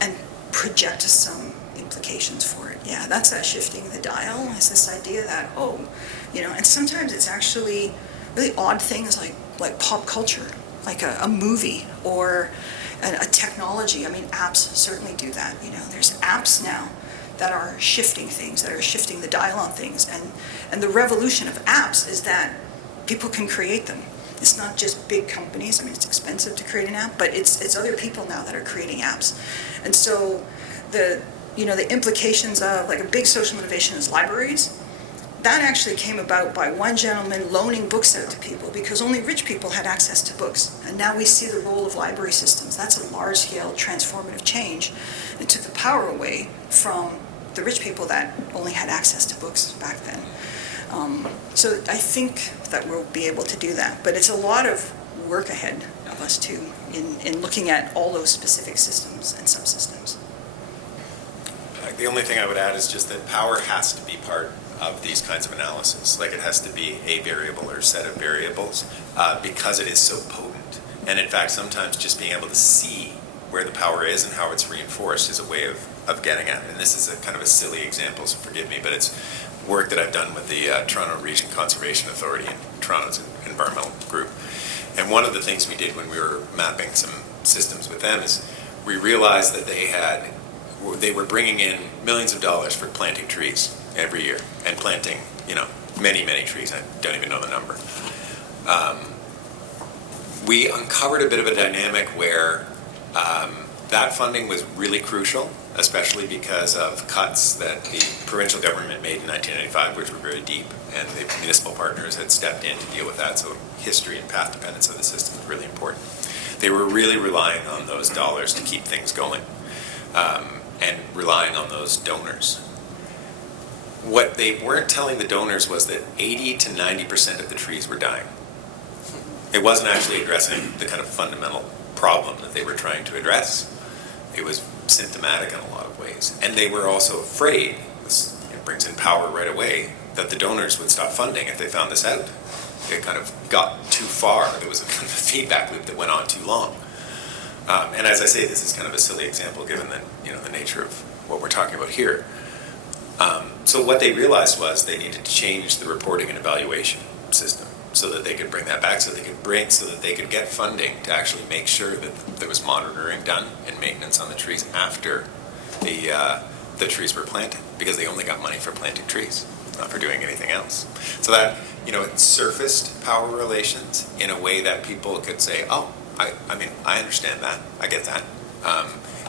and project some implications for it. Yeah, that's that shifting the dial, is this idea that, and sometimes it's actually really odd things like pop culture, like a movie or a technology. I mean, apps certainly do that. There's apps now that are shifting things, that are shifting the dial on things. And the revolution of apps is that people can create them. It's not just big companies. I mean, it's expensive to create an app, but it's other people now that are creating apps. And so the implications of like a big social innovation is libraries. That actually came about by one gentleman loaning books out to people because only rich people had access to books. And now we see the role of library systems. That's a large-scale transformative change. It took the power away from the rich people that only had access to books back then. So I think that we'll be able to do that. But it's a lot of work ahead of us, too, in looking at all those specific systems and subsystems. The only thing I would add is just that power has to be part of these kinds of analysis. Like, it has to be a variable or set of variables because it is so potent. And in fact, sometimes just being able to see where the power is and how it's reinforced is a way of getting at it. And this is a kind of a silly example, so forgive me, but it's work that I've done with the Toronto Region Conservation Authority and Toronto's environmental group. And one of the things we did when we were mapping some systems with them is we realized that they were bringing in millions of dollars for planting trees every year and planting, many, many trees. I don't even know the number. We uncovered a bit of a dynamic where that funding was really crucial, especially because of cuts that the provincial government made in 1995, which were very deep, and the municipal partners had stepped in to deal with that, so history and path dependence of the system was really important. They were really relying on those dollars to keep things going, and relying on those donors. What they weren't telling the donors was that 80 to 90% of the trees were dying. It wasn't actually addressing the kind of fundamental problem that they were trying to address. It was symptomatic in a lot of ways. And they were also afraid, it brings in power right away, that the donors would stop funding if they found this out. It kind of got too far. There was a kind of a feedback loop that went on too long. And as I say, this is kind of a silly example given the nature of what we're talking about here. So what they realized was they needed to change the reporting and evaluation system so that they could bring that back, so that they could get funding to actually make sure that there was monitoring done and maintenance on the trees after the trees were planted, because they only got money for planting trees, not for doing anything else. So that, it surfaced power relations in a way that people could say, oh, I mean, I understand that, I get that,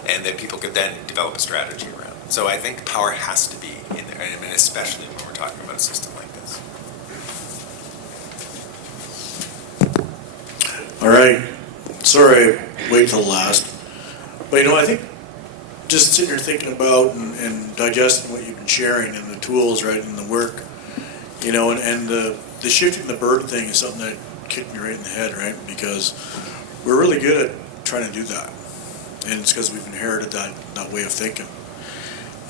and that people could then develop a strategy around. So I think power has to be in there, I mean, especially when we're talking about a system like this. All right. Sorry, wait till last. But I think just sitting here thinking about and digesting what you've been sharing and the tools, right, and the work, and the shifting the burden thing is something that kicked me right in the head, right? Because we're really good at trying to do that. And it's because we've inherited that way of thinking.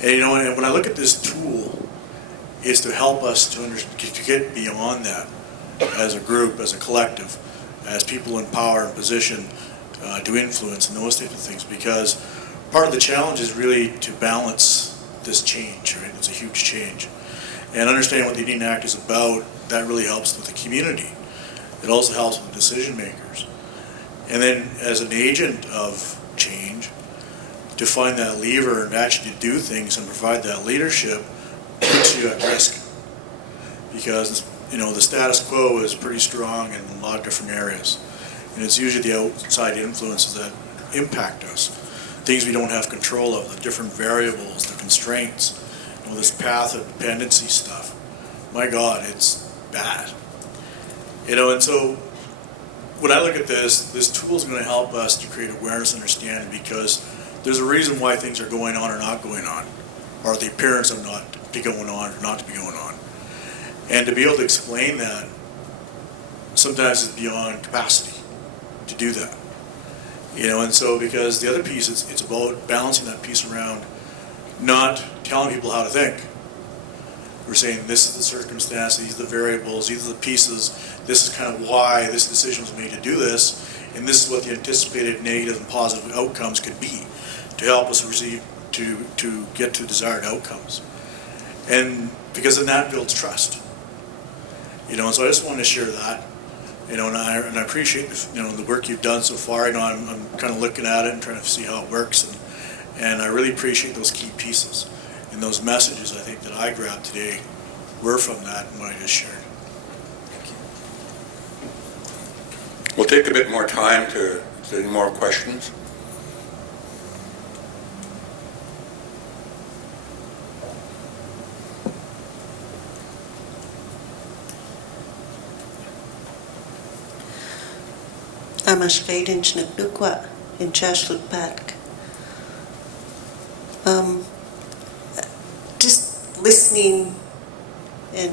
And and when I look at this tool, it's to help us to get beyond that as a group, as a collective, as people in power and position to influence and those types of things. Because part of the challenge is really to balance this change, right? It's a huge change. And understanding what the Indian Act is about, that really helps with the community. It also helps with decision makers. And then as an agent of change, to find that lever and actually to do things and provide that leadership puts you at risk. Because the status quo is pretty strong in a lot of different areas. And it's usually the outside influences that impact us. Things we don't have control of, the different variables, the constraints, this path of dependency stuff. My God, it's bad. And so when I look at this tool is going to help us to create awareness and understanding, because there's a reason why things are going on or not going on, or the appearance of not to be going on or not to be going on. And to be able to explain that sometimes is beyond capacity to do that. And so because the other piece, it's about balancing that piece around not telling people how to think. We're saying this is the circumstance, these are the variables, these are the pieces, this is kind of why this decision was made to do this, and this is what the anticipated negative and positive outcomes could be to help us to get to desired outcomes. And because then that builds trust. And so I just wanted to share that. And I appreciate the work you've done so far. I'm kind of looking at it and trying to see how it works, and I really appreciate those key pieces and those messages. I think that I grabbed today were from that and what I just shared. Thank you. We'll take a bit more time to any more questions. Amashkaiden Chnuknukwa in Chashlut Patk. Just listening, and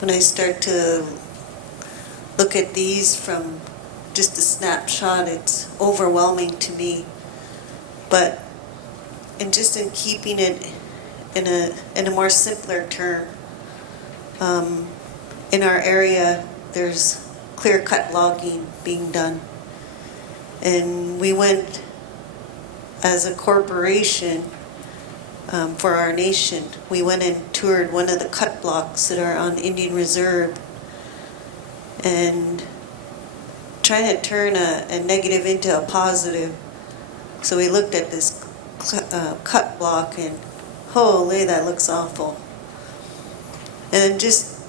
when I start to look at these from just a snapshot, it's overwhelming to me. But in keeping it in a more simpler term, in our area there's clear-cut logging being done. And we went as a corporation for our nation. We went and toured one of the cut blocks that are on Indian Reserve and trying to turn a negative into a positive. So we looked at this cut block and holy, that looks awful. And just,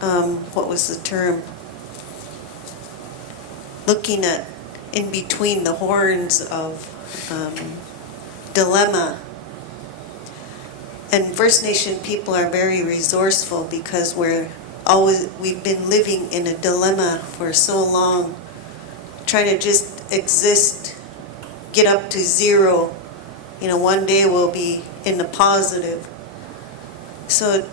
what was the term? Looking at in between the horns of dilemma. And First Nation people are very resourceful because we've been living in a dilemma for so long, trying to just exist, get up to zero. One day we'll be in the positive. So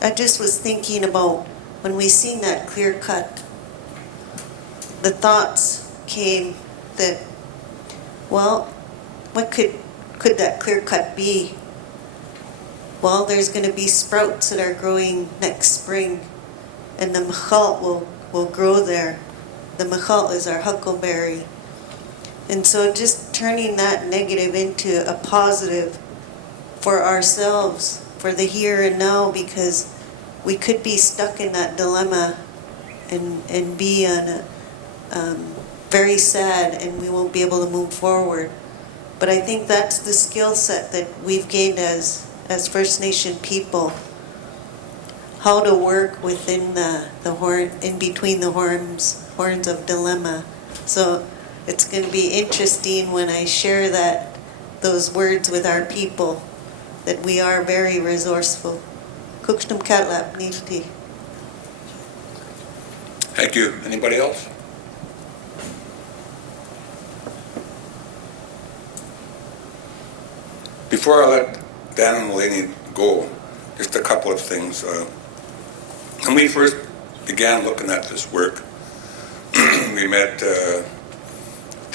I just was thinking about when we seen that clear cut, the thoughts came that, well, what could that clear cut be? Well, there's going to be sprouts that are growing next spring, and the machalt will grow there. The machalt is our huckleberry. And so just turning that negative into a positive for ourselves, for the here and now, because we could be stuck in that dilemma and be on a, very sad, and we won't be able to move forward. But I think that's the skill set that we've gained as First Nation people, how to work within the horn, in between the horns of dilemma. So it's going to be interesting when I share those words with our people, that we are very resourceful. Kukshnum katlap nilti. Thank you. Anybody else? Before I let Dan and Melanie go, just a couple of things. When we first began looking at this work, we met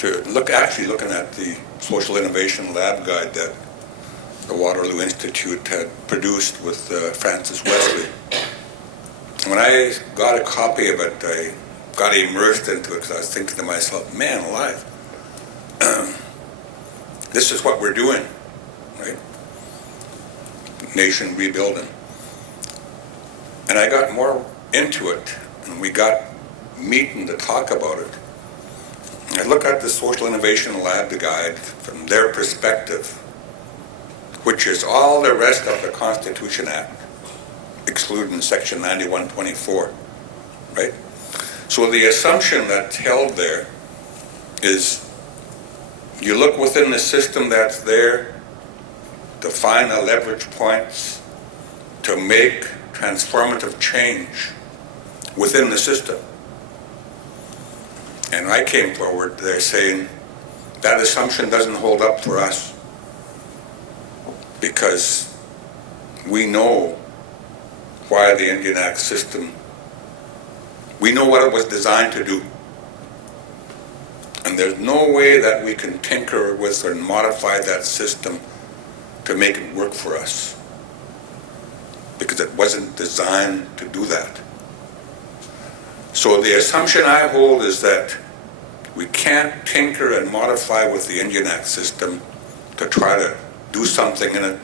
looking at the Social Innovation Lab Guide that the Waterloo Institute had produced with Francis Wesley. When I got a copy of it, I got immersed into it because I was thinking to myself, man alive, this is what we're doing, right? Nation rebuilding. And I got more into it, and we got meeting to talk about it. I look at the Social Innovation Lab Guide from their perspective, which is all the rest of the Constitution Act, excluding Section 9124, right? So the assumption that's held there is you look within the system that's there to find the leverage points to make transformative change within the system. And I came forward there saying that assumption doesn't hold up for us, because we know why the Indian Act system, we know what it was designed to do. And there's no way that we can tinker with or modify that system to make it work for us, because it wasn't designed to do that. So the assumption I hold is that we can't tinker and modify with the Indian Act system to try to do something in it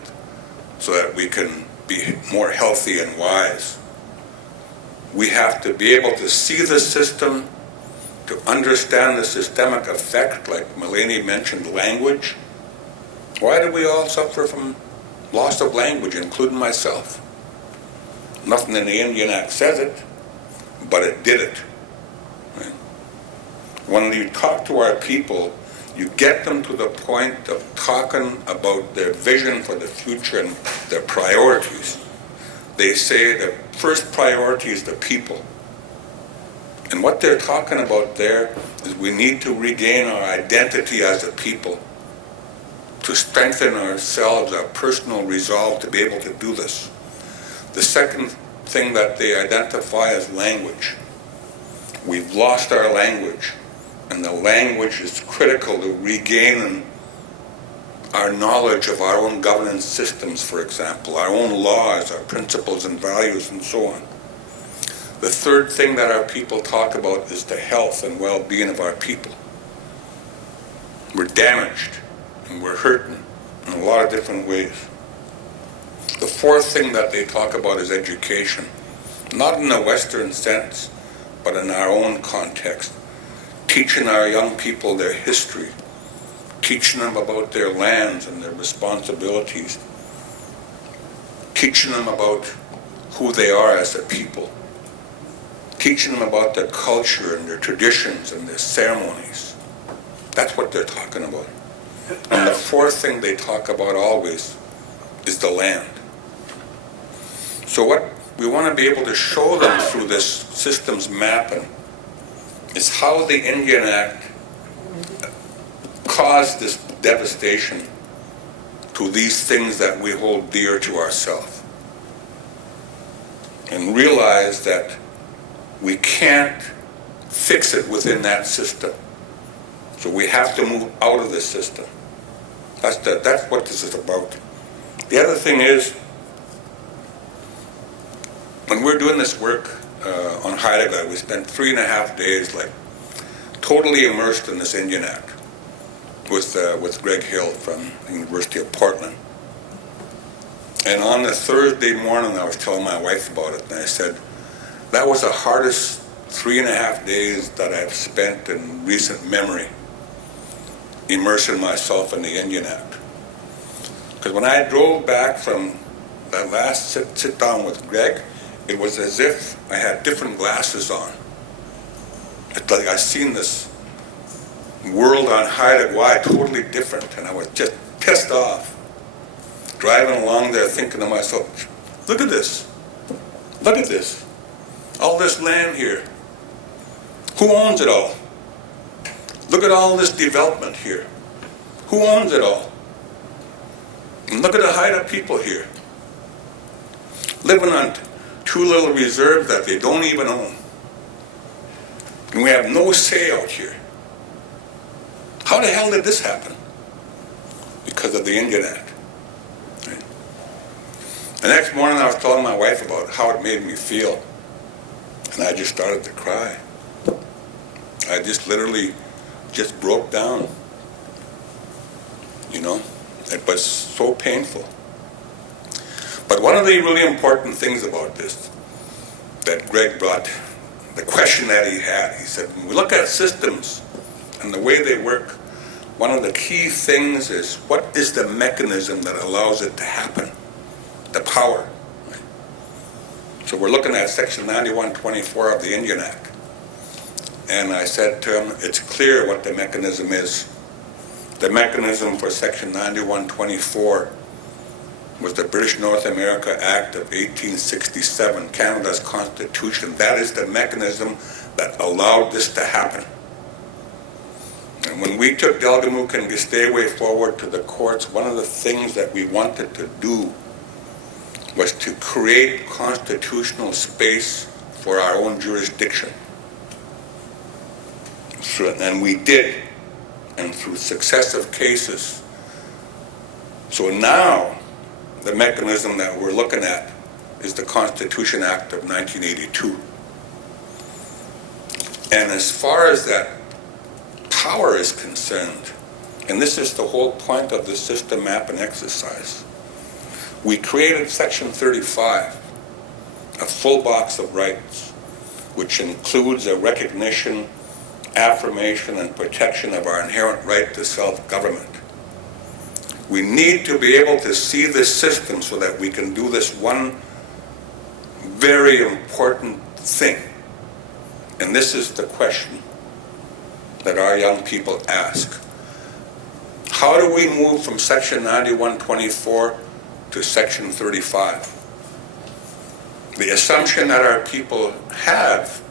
so that we can be more healthy and wise. We have to be able to see the system, to understand the systemic effect, like Melanie mentioned, language. Why do we all suffer from loss of language, including myself? Nothing in the Indian Act says it, but it did it. Right? When you talk to our people, you get them to the point of talking about their vision for the future and their priorities. They say the first priority is the people. And what they're talking about there is we need to regain our identity as a people, to strengthen ourselves, our personal resolve to be able to do this. The second thing that they identify as language. We've lost our language, and the language is critical to regaining our knowledge of our own governance systems, for example, our own laws, our principles and values, and so on. The third thing that our people talk about is the health and well-being of our people. We're damaged, and we're hurting in a lot of different ways. The fourth thing that they talk about is education, not in a Western sense, but in our own context. Teaching our young people their history, teaching them about their lands and their responsibilities, teaching them about who they are as a people, teaching them about their culture and their traditions and their ceremonies. That's what they're talking about. And the fourth thing they talk about always is the land. So what we want to be able to show them through this systems mapping is how the Indian Act caused this devastation to these things that we hold dear to ourselves. And realize that we can't fix it within that system. So we have to move out of this system. That's what this is about. The other thing is, when we're doing this work on Heidegger, we spent 3.5 days totally immersed in this Indian Act. with Greg Hill from the University of Portland. And on the Thursday morning, I was telling my wife about it, and I said, that was the hardest 3.5 days that I've spent in recent memory, immersing myself in the Indian Act. Because when I drove back from that last sit down with Greg, it was as if I had different glasses on. It's like I seen this world on high to wide, totally different, and I was just pissed off. Driving along there thinking to myself, look at this, all this land here. Who owns it all? Look at all this development here. Who owns it all? And look at the Haida people here, living on 2 little reserves that they don't even own. And we have no say out here. How the hell did this happen? Because of the Indian Act. Right? The next morning I was telling my wife about how it made me feel. And I just started to cry. I just literally just broke down. You know, it was so painful. But one of the really important things about this that Greg brought, the question that he had, he said, when we look at systems and the way they work, one of the key things is what is the mechanism that allows it to happen? The power. Right? So we're looking at Section 9124 of the Indian Act. And I said to him, it's clear what the mechanism is. The mechanism for Section 9124 was the British North America Act of 1867, Canada's Constitution. That is the mechanism that allowed this to happen. And when we took Delgamuukw and Gisteway forward to the courts, one of the things that we wanted to do was to create constitutional space for our own jurisdiction. And we did, and through successive cases. So now, the mechanism that we're looking at is the Constitution Act of 1982. And as far as that power is concerned, and this is the whole point of the system mapping exercise, we created Section 35, a full box of rights, which includes a recognition, affirmation, and protection of our inherent right to self-government. We need to be able to see this system so that we can do this one very important thing. And this is the question that our young people ask. How do we move from Section 9124 to Section 35? The assumption that our people have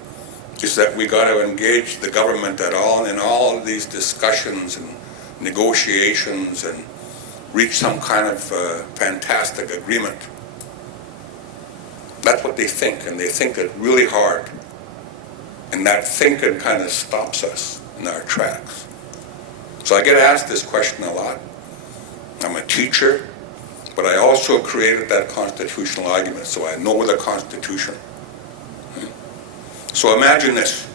is that we got to engage the government at all in all of these discussions and negotiations and reach some kind of fantastic agreement. That's what they think, and they think it really hard. And that thinking kind of stops us in our tracks. So I get asked this question a lot. I'm a teacher, but I also created that constitutional argument, so I know the Constitution. So imagine this.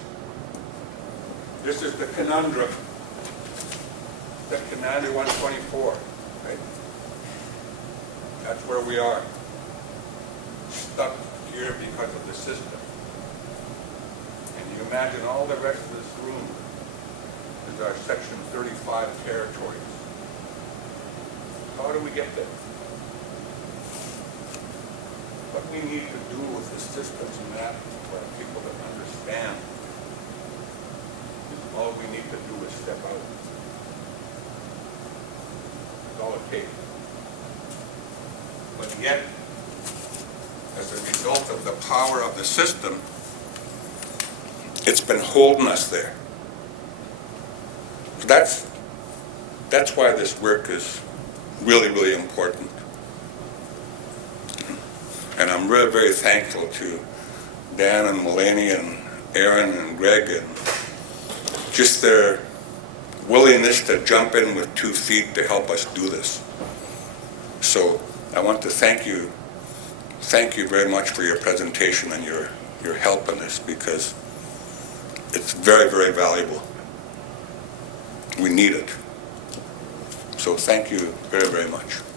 This is the conundrum. Section 9124, right? That's where we are. Stuck here because of the system. And you imagine all the rest of this room is our Section 35 territories. How do we get there? What we need to do with the systems and that for people to understand is all we need to do is step out. That's all it takes. But yet, as a result of the power of the system, it's been holding us there. So that's why this work is really, really important. And I'm really very thankful to Dan and Melanie and Aaron and Greg and just their willingness to jump in with 2 feet to help us do this. So I want to thank you very much for your presentation and your help in this, because it's very, very valuable. We need it. So thank you very, very much.